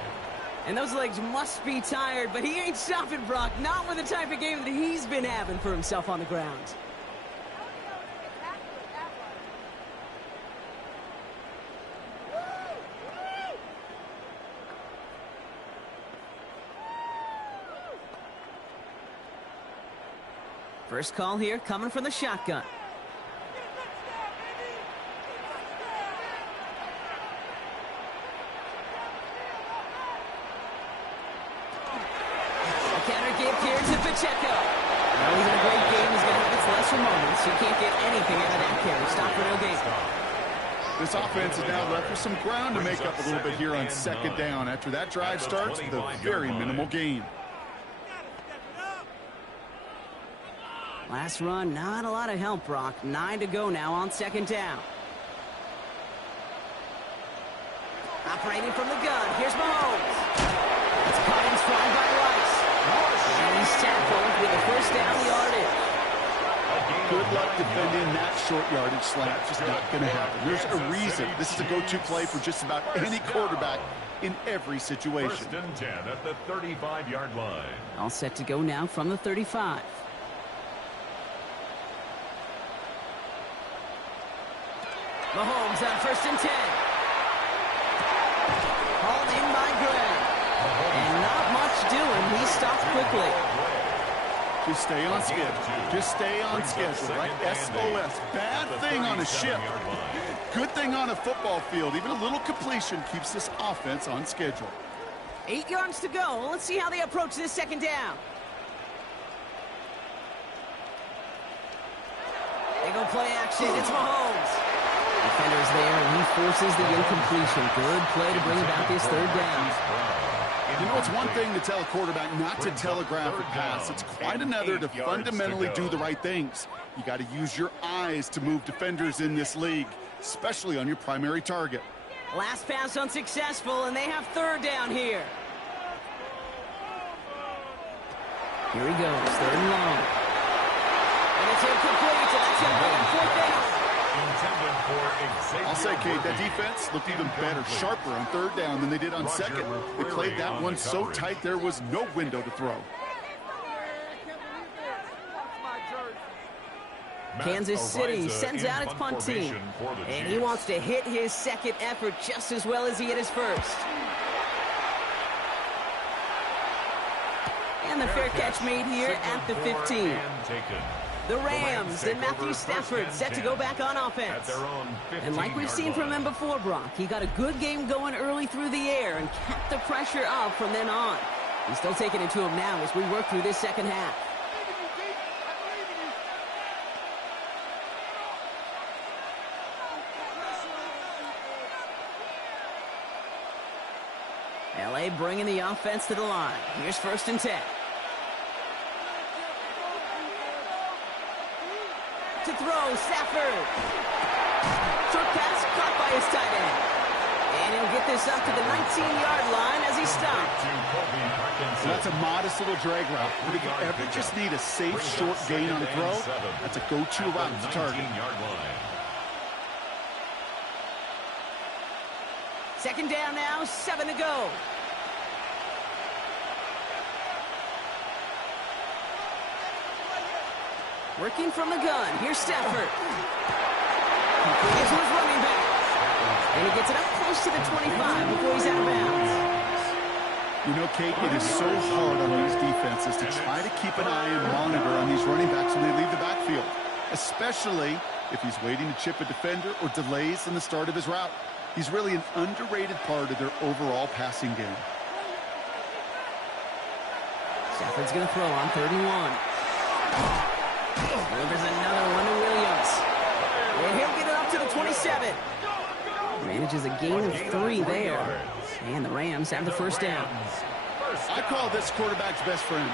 And those legs must be tired, but he ain't stopping, Brock. Not with the type of game that he's been having for himself on the ground. First call here coming from the shotgun. A counter give here to Pacheco. Well, he's in a great game. He's going to have its lesser moments. You can't get anything out of that carry. Stop for no gain. This offense is now left with some ground to make up a little bit here on second down. After that drive starts with a very minimal gain. Last run, not a lot of help, Brock. 9 to go now on second down. Operating from the gun, here's Mahomes. It's caught in stride by Rice. And he's tackled with the first down yardage. Good luck defending that short yardage slant. Just not going to happen. There's a reason. This is a go-to play for just about any quarterback in every situation. First and 10 at the 35-yard line. All set to go now from the 35. Mahomes on first and 10. Hauled in by Greg. And not much doing. He stopped quickly. Just stay on schedule. Just stay on schedule, right? SOS. Bad thing on a ship. Good thing on a football field. Even a little completion keeps this offense on schedule. 8 yards to go. Let's see how they approach this second down. They go play action. It's Mahomes. Defender's there, and he forces the incompletion. Good play to bring about this third down. You know, it's one thing to tell a quarterback not to telegraph a pass. It's quite another to fundamentally do the right things. You got to use your eyes to move defenders in this league, especially on your primary target. Last pass unsuccessful, and they have third down here. Here he goes, third and long. And it's incomplete, so that's going to bring him fourth down. I'll say, Kate, that defense looked even better, sharper on third down than they did on second. They played that one so tight there was no window to throw. Kansas City sends out its punt team. And he wants to hit his second effort just as well as he hit his first. And the fair catch made here at the 15. The Rams and Matthew Stafford set to go back on offense. And like we've seen from him before, Brock, he got a good game going early through the air and kept the pressure up from then on. He's still taking it to him now as we work through this second half. LA bringing the offense to the line. Here's first and 10. To throw, Stafford. Short pass caught by his tight end. And he'll get this up to the 19-yard line as he stopped. So that's a modest little drag route. But if you ever just need a safe, short gain on a throw, that's a go-to route to target. Second down now, 7 to go. Working from the gun. Here's Stafford. Here's his running back. And he gets it up close to the 25 before he's out of bounds. You know, Kate, it is so hard on these defenses to try to keep an eye and monitor on these running backs when they leave the backfield, especially if he's waiting to chip a defender or delays in the start of his route. He's really an underrated part of their overall passing game. Stafford's going to throw on 31. Delivers another one to Williams. And he'll get it up to the 27. Manages a gain of 3 there. And the Rams have the first down. I call this quarterback's best friend.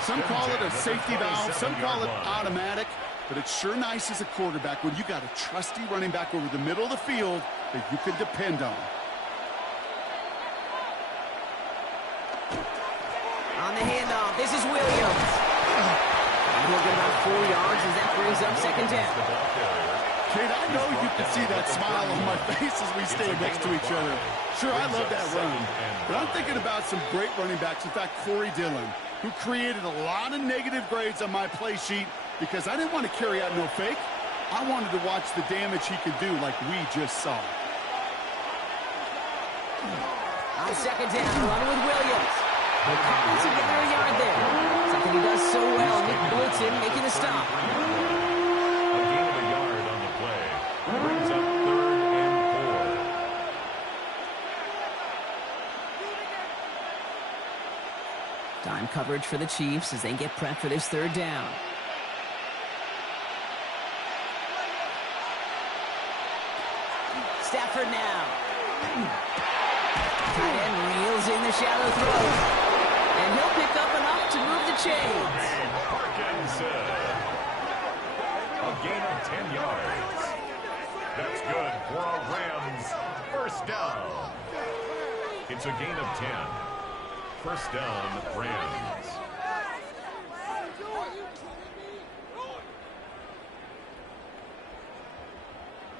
Some call it a safety valve, some call it automatic, but it's sure nice as a quarterback when you got a trusty running back over the middle of the field that you can depend on. On the handoff, this is Williams. And he'll get about 4 yards as that brings up second down. Kate, I know you can see that smile on my face as we stand next to each other. Sure, I love that run. But I'm thinking about some great running backs. In fact, Corey Dillon, who created a lot of negative grades on my play sheet because I didn't want to carry out no fake. I wanted to watch the damage he could do like we just saw. On second down, run with Williams. The Cardinals will get her a yard there. Something he does so well, Nick Bolton making the stop. A gain of a yard on the play. Brings up 3rd and 4. Dime coverage for the Chiefs as they get prepped for this 3rd down. Stafford now. Tight end reels in the shallow throw. And he'll pick up enough to move the chains. Parkinson. A gain of 10 yards. That's good for a Rams first down. It's a gain of 10. First down, Rams.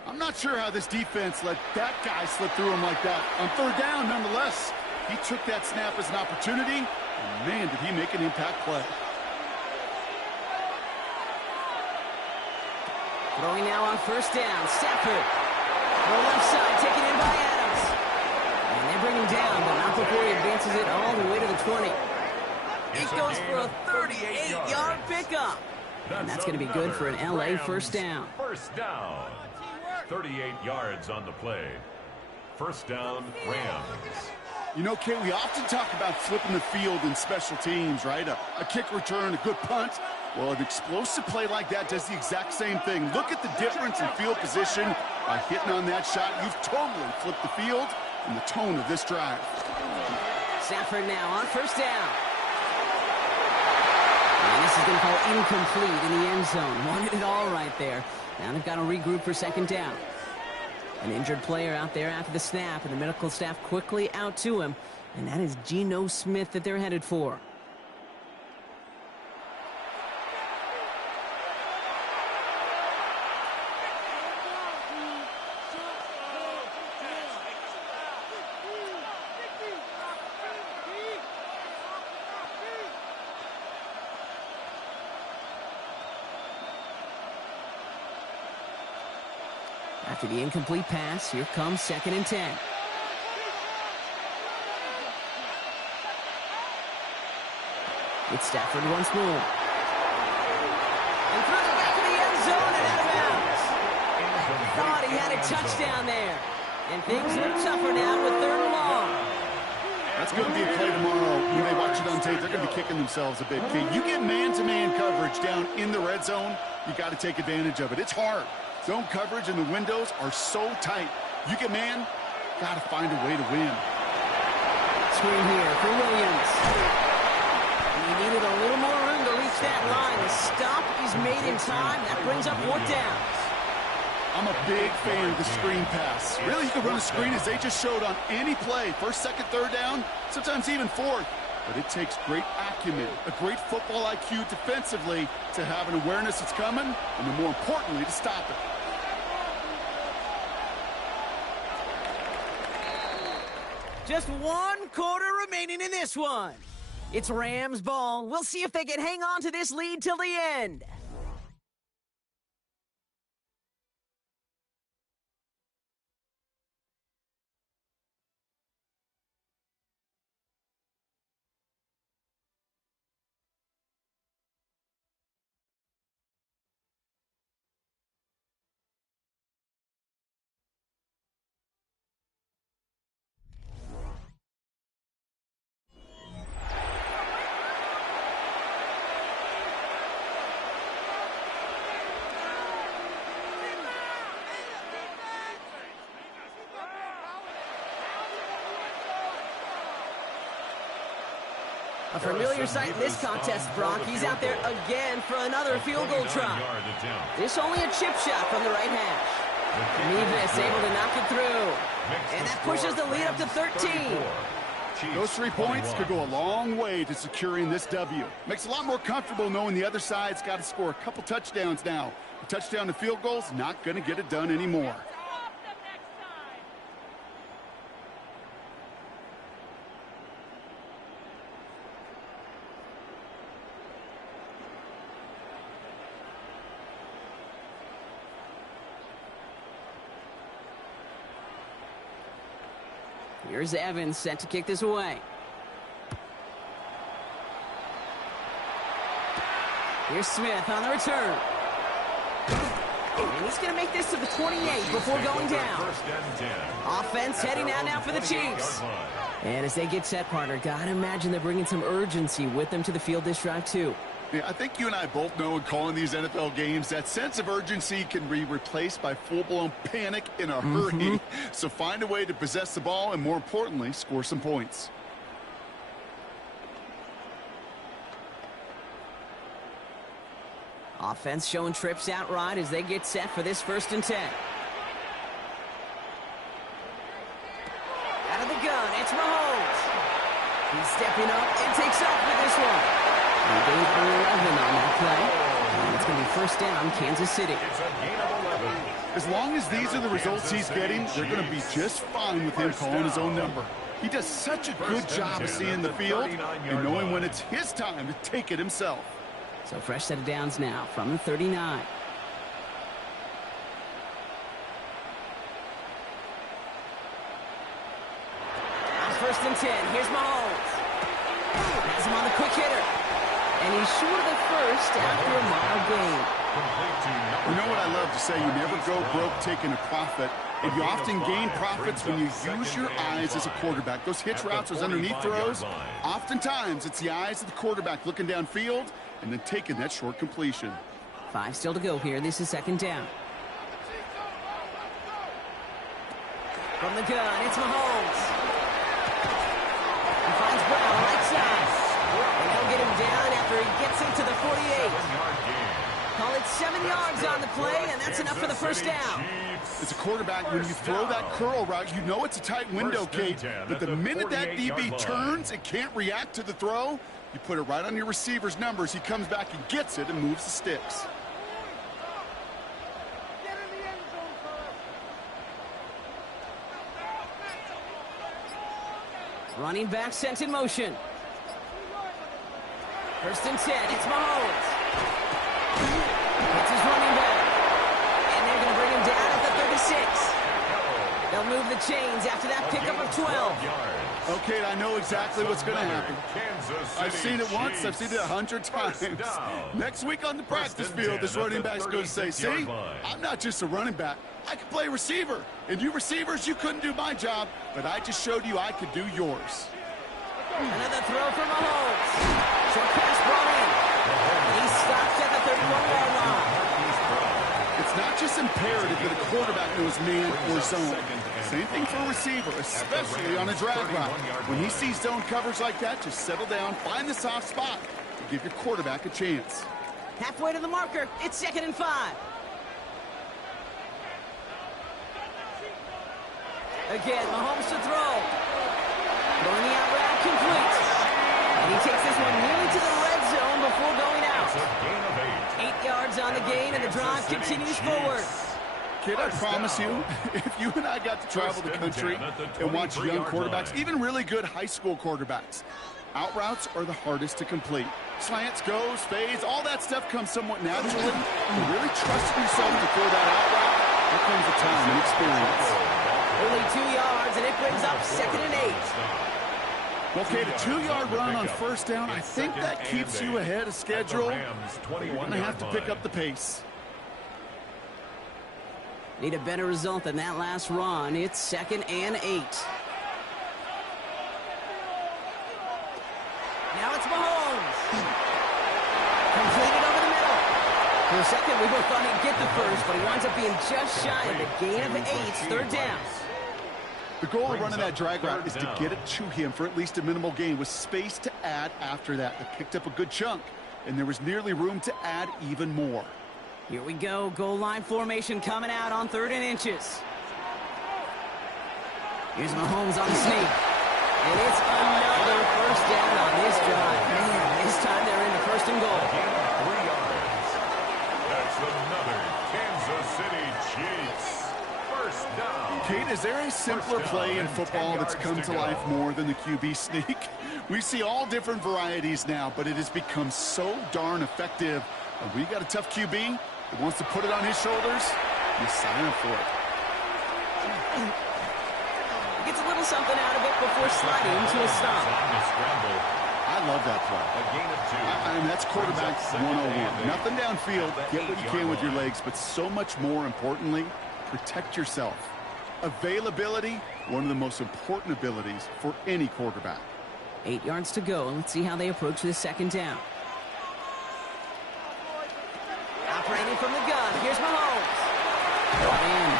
I'm not sure how this defense let that guy slip through him like that. On 3rd down, nonetheless, he took that snap as an opportunity, and man, did he make an impact play. Throwing now on first down, Stafford. On the left side, taken in by Adams. And they bring him down, but not before he advances it all the way to the 20. It goes for a 38-yard pickup. And that's going to be good for an LA first down. First down. 38 yards on the play. First down, Rams. You know, Kate, we often talk about flipping the field in special teams, right? A kick return, a good punt. Well, an explosive play like that does the exact same thing. Look at the difference in field position. By hitting on that shot, you've totally flipped the field and the tone of this drive. Stafford now on first down. And this is going to call incomplete in the end zone. Wanted it all right there. Now they've got to regroup for second down. An injured player out there after the snap, and the medical staff quickly out to him. And that is Geno Smith that they're headed for. After the incomplete pass, here comes 2nd and 10. It's Stafford once more. And through the back of the end zone and out of bounds. Thought he had a touchdown there. And things look tougher now with 3rd and long. That's going to be a play tomorrow. When they watch it on tape, they're going to be kicking themselves a bit. You get man-to-man coverage down in the red zone, you got to take advantage of it. It's hard. Zone coverage and the windows are so tight. You get man, got to find a way to win. Screen here for Williams. And he needed a little more room to reach that line. The stop is made in time. That brings up 4th down. I'm a big fan of the screen pass. Really, you can run a screen as they just showed on any play. 1st, 2nd, 3rd down, sometimes even 4th. But it takes great acumen, a great football IQ defensively to have an awareness that's coming, and then more importantly, to stop it. Just 1 quarter remaining in this one. It's Rams ball. We'll see if they can hang on to this lead till the end. A familiar sight in this contest, Brock. He's out there again for another field goal try. This only a chip shot from the right hash. Nevis able to knock it through. And that pushes the lead up to 13. Those 3 points could go a long way to securing this W. Makes it a lot more comfortable knowing the other side's got to score a couple touchdowns now. A touchdown to field goal's not going to get it done anymore. Here's Evans set to kick this away. Here's Smith on the return. And he's going to make this to the 28 before going down. Offense heading out now for the Chiefs. And as they get set, partner, gotta imagine they're bringing some urgency with them to the field this drive too. Yeah, I think you and I both know in calling these NFL games that sense of urgency can be replaced by full-blown panic in a hurry. So find a way to possess the ball and, more importantly, score some points. Offense showing trips outright as they get set for this 1st and 10. Out of the gun, it's Mahomes. He's stepping up and takes off with this one. They gain 11 on that play. And it's going to be 1st down, Kansas City. It's a gain of 11. As long as these are the results he's getting, they're going to be just fine with him calling his own number. He does such a good job of seeing the field and knowing when it's his time to take it himself. So fresh set of downs now from the 39. On 1st and 10, here's Mahomes. Has him on the quick hitter. And he's short of the first after a mile gain. You know what I love to say? You never go broke taking a profit. And you often gain profits when you use your eyes as a quarterback. Those hitch routes, those underneath throws, oftentimes it's the eyes of the quarterback looking downfield and then taking that short completion. 5 still to go here. This is 2nd down. From the gun, it's Mahomes. He finds Brown right side. And he'll get him down after he gets into the 48. Call it 7 yards on the play, and that's enough for the 1st down. As a quarterback, when you throw that curl route, you know it's a tight window, Kate. But the minute that DB turns and can't react to the throw, you put it right on your receiver's numbers. He comes back and gets it and moves the sticks. Running back sent in motion. 1st and 10, it's Mahomes. It's his running back. And they're going to bring him down at the 36. They'll move the chains after that pickup of 12. Okay, I know exactly what's going to happen. I've seen it once. I've seen it 100 times. Next week on the practice field, this running back's going to say, see, I'm not just a running back. I can play receiver. And you receivers, you couldn't do my job, but I just showed you I could do yours. Another throw for Mahomes. Short pass brought in. He's stopped at the 31-yard line. It's not just imperative that a quarterback knows man or zone. Same thing for a receiver, especially on a drag route. When he sees zone coverage like that, just settle down, find the soft spot, and give your quarterback a chance. Halfway to the marker, it's 2nd and 5. Again, Mahomes to throw. Going the out route, complete. And he takes this one nearly to the red zone before going out. 8 yards on the gain, and the drive continues forward. Kid, I promise you, if you and I got to travel the country and watch young quarterbacks, even really good high school quarterbacks, out routes are the hardest to complete. Slants, goes, fades, all that stuff comes somewhat naturally. And really trusting yourself to throw that out route, there comes the time and experience. Only 2 yards, and it brings up 2nd and 8. Okay, the 2-yard run on 1st down, I think that keeps you ahead of schedule. You're going to have to pick up the pace. Need a better result than that last run. It's 2nd and 8. Now it's Mahomes. Completed over the middle. For a second, we both thought he'd get the first, but he winds up being just shy of the gain of 8. 3rd down. The goal of running that drag route is to get it to him for at least a minimal gain with space to add after that. They picked up a good chunk, and there was nearly room to add even more. Here we go. Goal line formation coming out on 3rd and inches. Here's Mahomes on the sneak. And it's another first down on this drive. Man, this time they're in the 1st and goal. 3 yards. That's another Kansas City Chiefs. 1st down. Kate, is there a simpler play in football that's come to life more than the QB sneak? We see all different varieties now, but it has become so darn effective. And we got a tough QB that wants to put it on his shoulders. You sign up for it. Gets a little something out of it before sliding into a stop. I love that play. A gain of 2. I mean, that's quarterback 101. Nothing downfield, get what you can with your legs, but so much more importantly, protect yourself. Availability, one of the most important abilities for any quarterback. 8 yards to go. Let's see how they approach this 2nd down. Operating from the gun. Here's Mahomes. Brought in.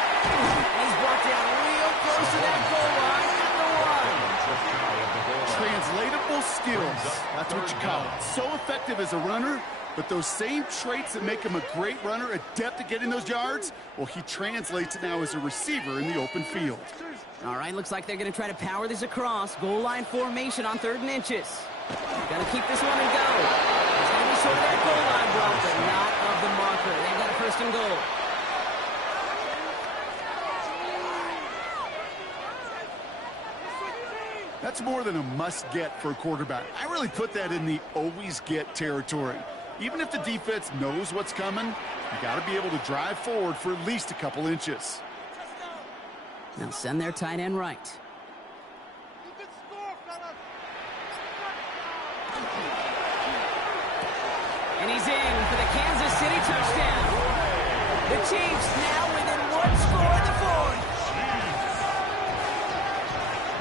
He's brought down real close to that goal line at the 1. Translatable skills. That's what you call it. So effective as a runner, but those same traits that make him a great runner, adept at getting those yards, well, he translates it now as a receiver in the open field. All right, looks like they're going to try to power this across. Goal line formation on 3rd and inches. Got to keep this one and go. It's going to be short of that goal line, bro, but not of the marker. They've got a 1st and goal. That's more than a must-get for a quarterback. I really put that in the always-get territory. Even if the defense knows what's coming, you got to be able to drive forward for at least a couple inches. Now send their tight end right. And he's in for the Kansas City touchdown. The Chiefs now within 1 score in the 4th.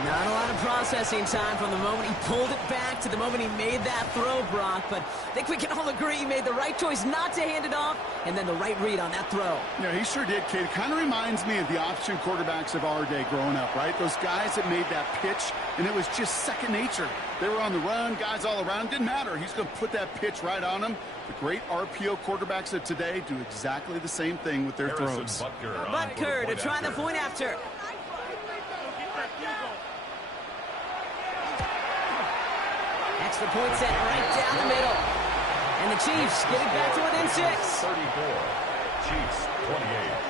Not a lot of processing time from the moment he pulled it back to the moment he made that throw, Brock. But I think we can all agree he made the right choice not to hand it off, and then the right read on that throw. Yeah, he sure did, kid. Kind of reminds me of the option quarterbacks of our day growing up, right? Those guys that made that pitch, and it was just second nature. They were on the run, guys all around. Didn't matter. He's going to put that pitch right on them. The great RPO quarterbacks of today do exactly the same thing with their throws. Butker to try the point after. Extra point set right down the middle. And the Chiefs get it back to within 6. 34. Chiefs 28.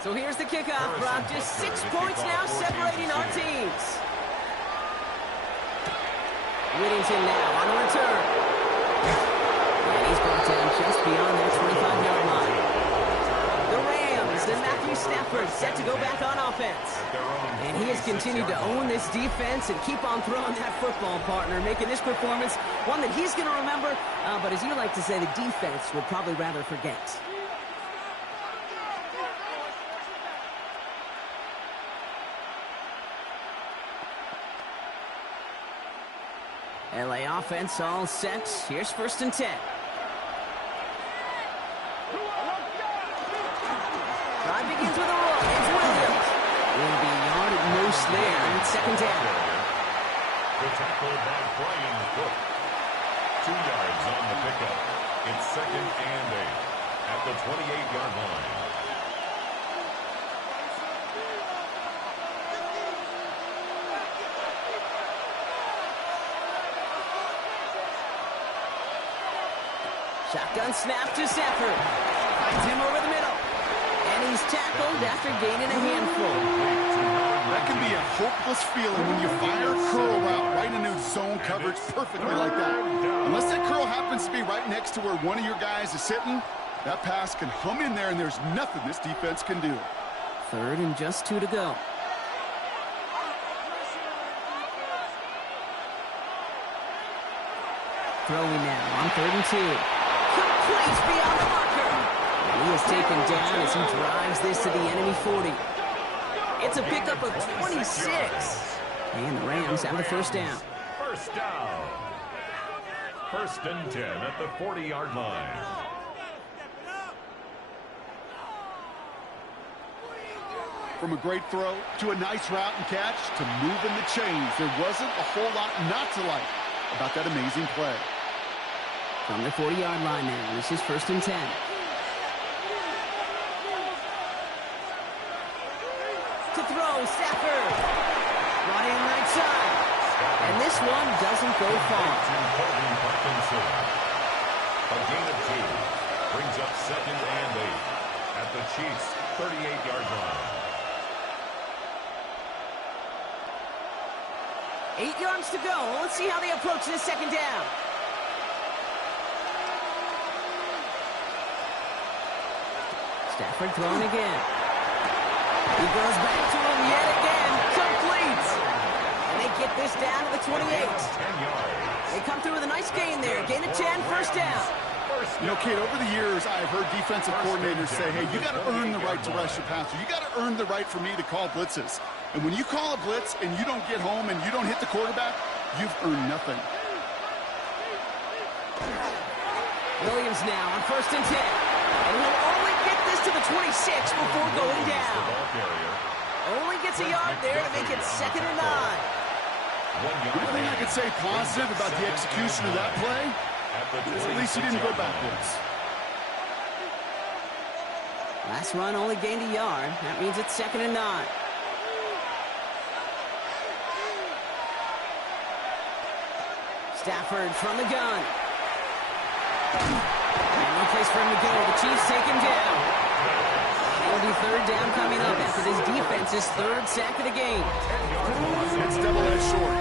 So here's the kickoff, Brock. Just 6 points now separating our teams. Whittington now on the return. And he's brought down just beyond that 25-yard line. The Rams and Matthew Stafford set to go back on offense. And he has continued to own this defense and keep on throwing that football, partner, making this performance one that he's going to remember, but as you like to say, the defense would probably rather forget. LA offense all set. Here's 1st and 10. Drive begins with a run. It's Williams. Will be a yard at most there. And it's 2nd down. The tackle by Brian Cook. 2 yards on the pickup. It's 2nd and 8 at the 28-yard line. Shotgun snap to Stafford. Finds him over the middle. And he's tackled after gaining a handful. That can be a hopeless feeling when you fire a curl route right into zone coverage perfectly like that. Unless that curl happens to be right next to where one of your guys is sitting, that pass can hum in there and there's nothing this defense can do. 3rd and just 2 to go. throwing now on 3rd and 2. Complete beyond the marker. And he is taken down as he drives this to the enemy 40. It's a pickup of 26. And the Rams have the first down. First down. 1st and 10 at the 40-yard line. From a great throw to a nice route and catch to moving the chains, there wasn't a whole lot not to like about that amazing play. From the 40-yard line now, this is 1st and 10. To throw, Stafford. Brought in right side. And this one doesn't go far. A gain of 2 brings up 2nd and 8 at the Chiefs' 38-yard line. 8 yards to go. Let's see how they approach this 2nd down. Stafford throwing again. He goes back to him yet again. Complete. And they get this down to the 28. They come through with a nice gain there. Gain of 10, 1st down. You know, Kate, over the years, I've heard defensive coordinators say, hey, you got to earn the right to rush your passer. You got to earn the right for me to call blitzes. And when you call a blitz and you don't get home and you don't hit the quarterback, you've earned nothing. Williams now on 1st and 10. And he'll only get this to the 26 before going down. Only gets a yard there to make it 2nd and 9. One thing I could say positive about the execution of that play is at least he didn't go backwards. Last run only gained a yard. That means it's 2nd and 9. Stafford from the gun. And no place for him to go. The Chiefs take him down. It'll be 3rd down coming up after this defense's 3rd sack of the game. It's double-edged sword.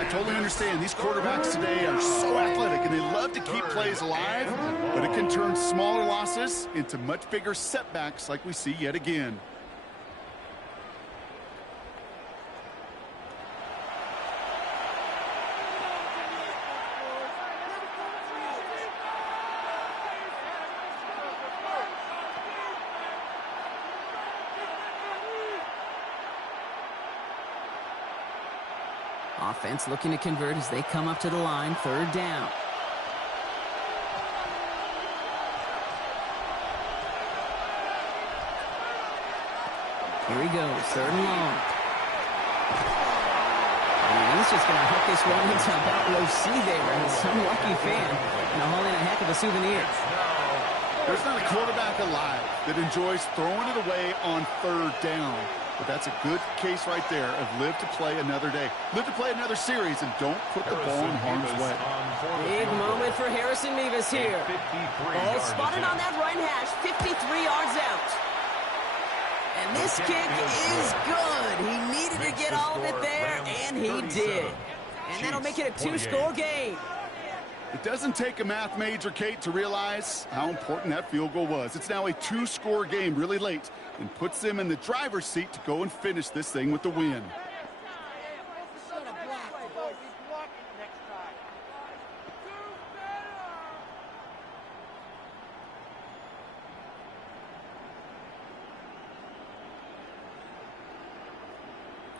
I totally understand. These quarterbacks today are so athletic, and they love to keep plays alive, but it can turn smaller losses into much bigger setbacks like we see yet again. Offense looking to convert as they come up to the line, 3rd down. Here he goes, 3rd and long. And he's just going to hook this one into about low C there, and some lucky fan hauling a heck of a souvenir. There's not a quarterback alive that enjoys throwing it away on 3rd down. But that's a good case right there of live to play another day. Live to play another series and don't put the ball in harm's way. Big moment for Harrison Mevis here. Ball spotted on that right hash, 53 yards out. And this kick is good. He needed to get all of it there, and he did. And that'll make it a 2-score game. It doesn't take a math major, Kate, to realize how important that field goal was. It's now a 2-score game really late and puts them in the driver's seat to go and finish this thing with the win.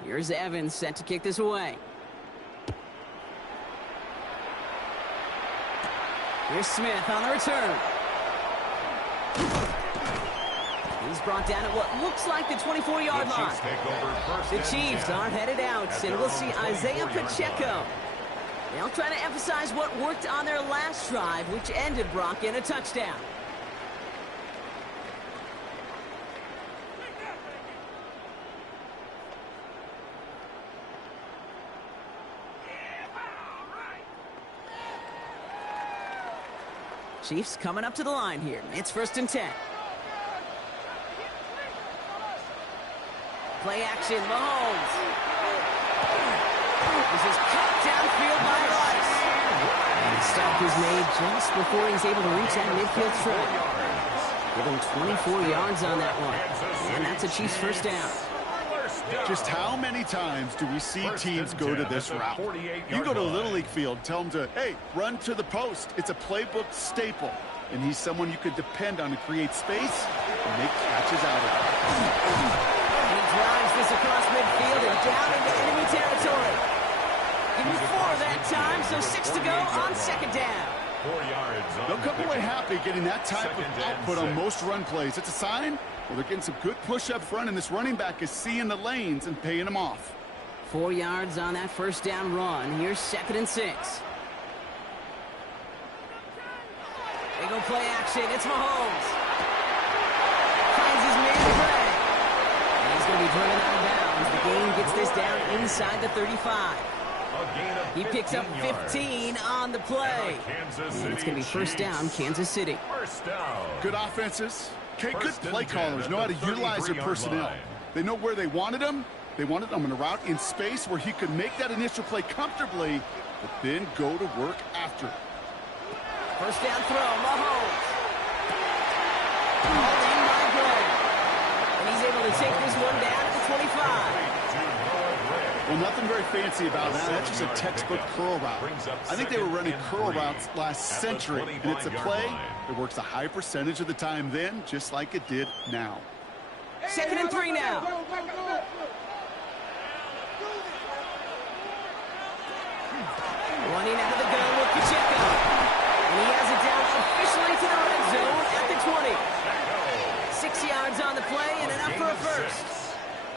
Here's Evans set to kick this away. Here's Smith on the return. He's brought down at what looks like the 24-yard line. The Chiefs are headed out, and we'll see Isaiah Pacheco. They'll try to emphasize what worked on their last drive, which ended, Brock, in a touchdown. Chiefs coming up to the line here. It's 1st and 10. Play action, Mahomes. This is cut downfield by Rice. And the stop is made just before he's able to reach that midfield strike. Give him 24 yards on that one. And that's a Chiefs 1st down. Just how many times do we see teams go to this route? You go to a Little League field, tell them to, hey, run to the post. It's a playbook staple. And he's someone you could depend on to create space and make catches out of it. And he drives this across midfield and down into enemy territory. Give him 4 that time, so 6 to go on second down. 4 yards. They'll come away happy getting that type of output on most run plays. It's a sign, well, they're getting some good push up front, and this running back is seeing the lanes and paying them off. 4 yards on that first down run. Here's 2nd and 6. They go play action. It's Mahomes. Finds his man Gray. And he's going to be driven out of bounds. The game gets this down inside the 35. He picks up 15 on the play. And it's going to be first down, Kansas City. Good offenses. Okay, good play callers know how to utilize their personnel. They know where they wanted him. They wanted him in a route in space where he could make that initial play comfortably, but then go to work after it. First down throw, Mahomes. All in by Gray. And he's able to take this one down at the 25. Well, nothing very fancy about that. That's just a textbook curl route. I think they were running curl routes last century, and it's a play that works a high percentage of the time then, just like it did now. 2nd and 3 now. Running out of the gun with Pacheco. And he has it down officially to the red zone at the 20. 6 yards on the play and enough for a first.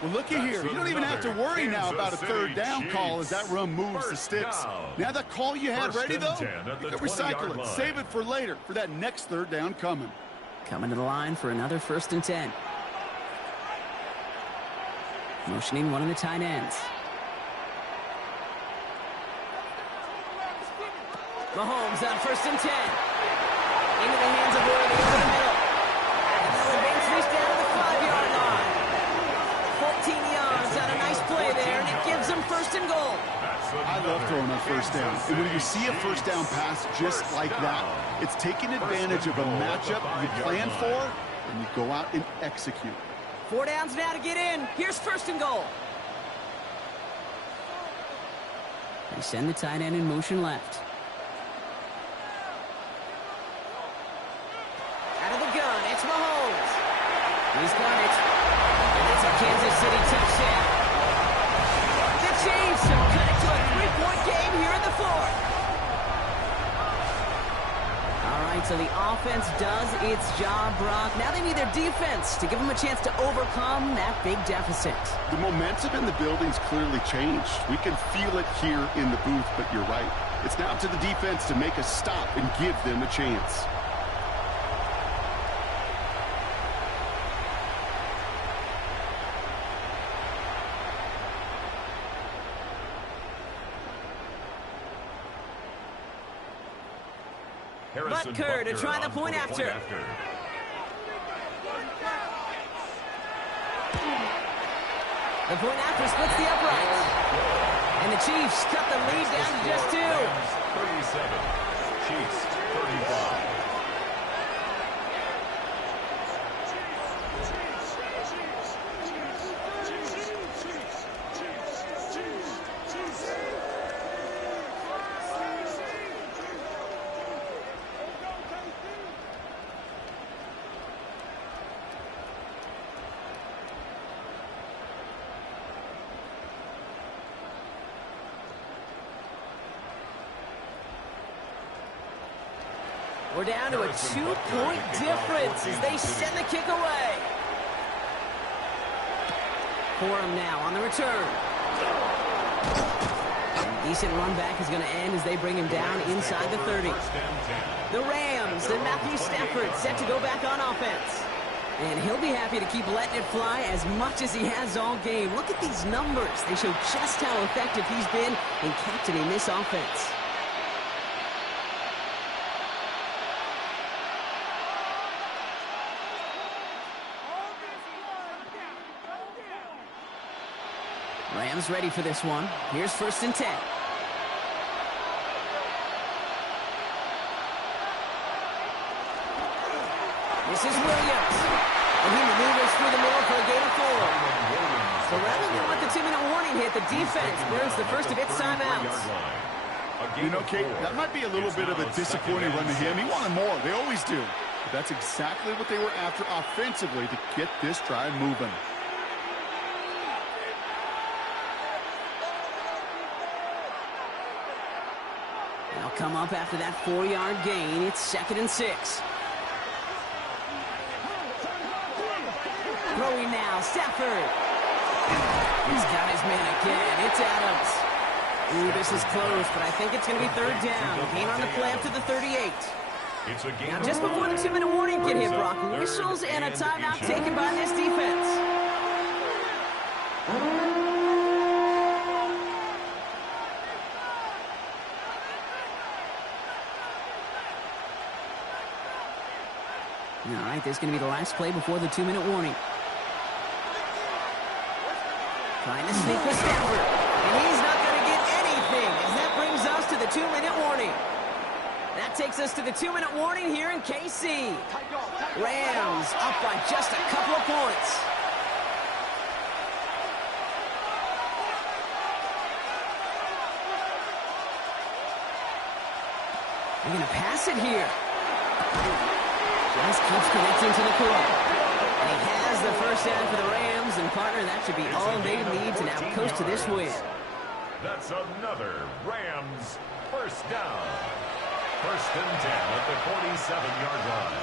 Well, looky here. You don't even have to worry now about a third down call as that run moves the sticks. Now that call you had ready, though, you can recycle it. Save it for later, for that next third down coming. Coming to the line for another 1st and 10. Motioning one of the tight ends. Mahomes on 1st and 10. Into the hands of Worthy over the middle. And they'll advance this down to the 5-yard line. 14 yards on a nice play there, and it gives them 1st and goal. I love throwing on first down. And when you see a first down pass just like that, it's taking advantage of a matchup you plan for, and you go out and execute. 4 downs now to get in. Here's 1st and goal. They send the tight end in motion left. Out of the gun, it's Mahomes. He's got it. And it's a Kansas City touchdown. The Chiefs have cut it to a 3-point game here in the 4th. All right, so the offense does its job, Brock. Now they need their defense to give them a chance to overcome that big deficit. The momentum in the building's clearly changed. We can feel it here in the booth, but you're right. It's now to the defense to make a stop and give them a chance. Butker to try the point after. The point after splits the uprights. And the Chiefs cut the lead down to just 2. 37. Chiefs 35. We're down to a 2-point difference as they send the kick away. Forum now on the return. Decent run back is going to end as they bring him down inside the 30. The Rams and Matthew Stafford set to go back on offense. And he'll be happy to keep letting it fly as much as he has all game. Look at these numbers. They show just how effective he's been in captaining this offense. Rams ready for this one. Here's 1st and 10. This is Williams. And he maneuvers through the middle for a gain of 4. So rather than let the 2-minute warning hit, the defense burns the first of its timeouts. You know, Kate, that might be a little bit of a disappointing run to him. He wanted more. They always do. But that's exactly what they were after offensively to get this drive moving. They'll come up after that 4-yard gain. It's 2nd and 6. Throwing now, Stafford. He's got his man again. It's Adams. Ooh, this is close, but I think it's going to be 3rd down. Gain on the play up to the 38. Now, just before the 2-minute warning can hit, Brock, whistles and a timeout taken by this defense. All right, this is going to be the last play before the 2-minute warning. Trying to sneak with Stafford. And he's not going to get anything as that brings us to the 2-minute warning. That takes us to the 2-minute warning here in KC. Rams up by just a couple of points. They're going to pass it here. Just keeps connecting to the core. And he has the first down for the Rams, and partner, that should be all they need to now coast to this win. That's another Rams first down. 1st and 10 at the 47-yard line.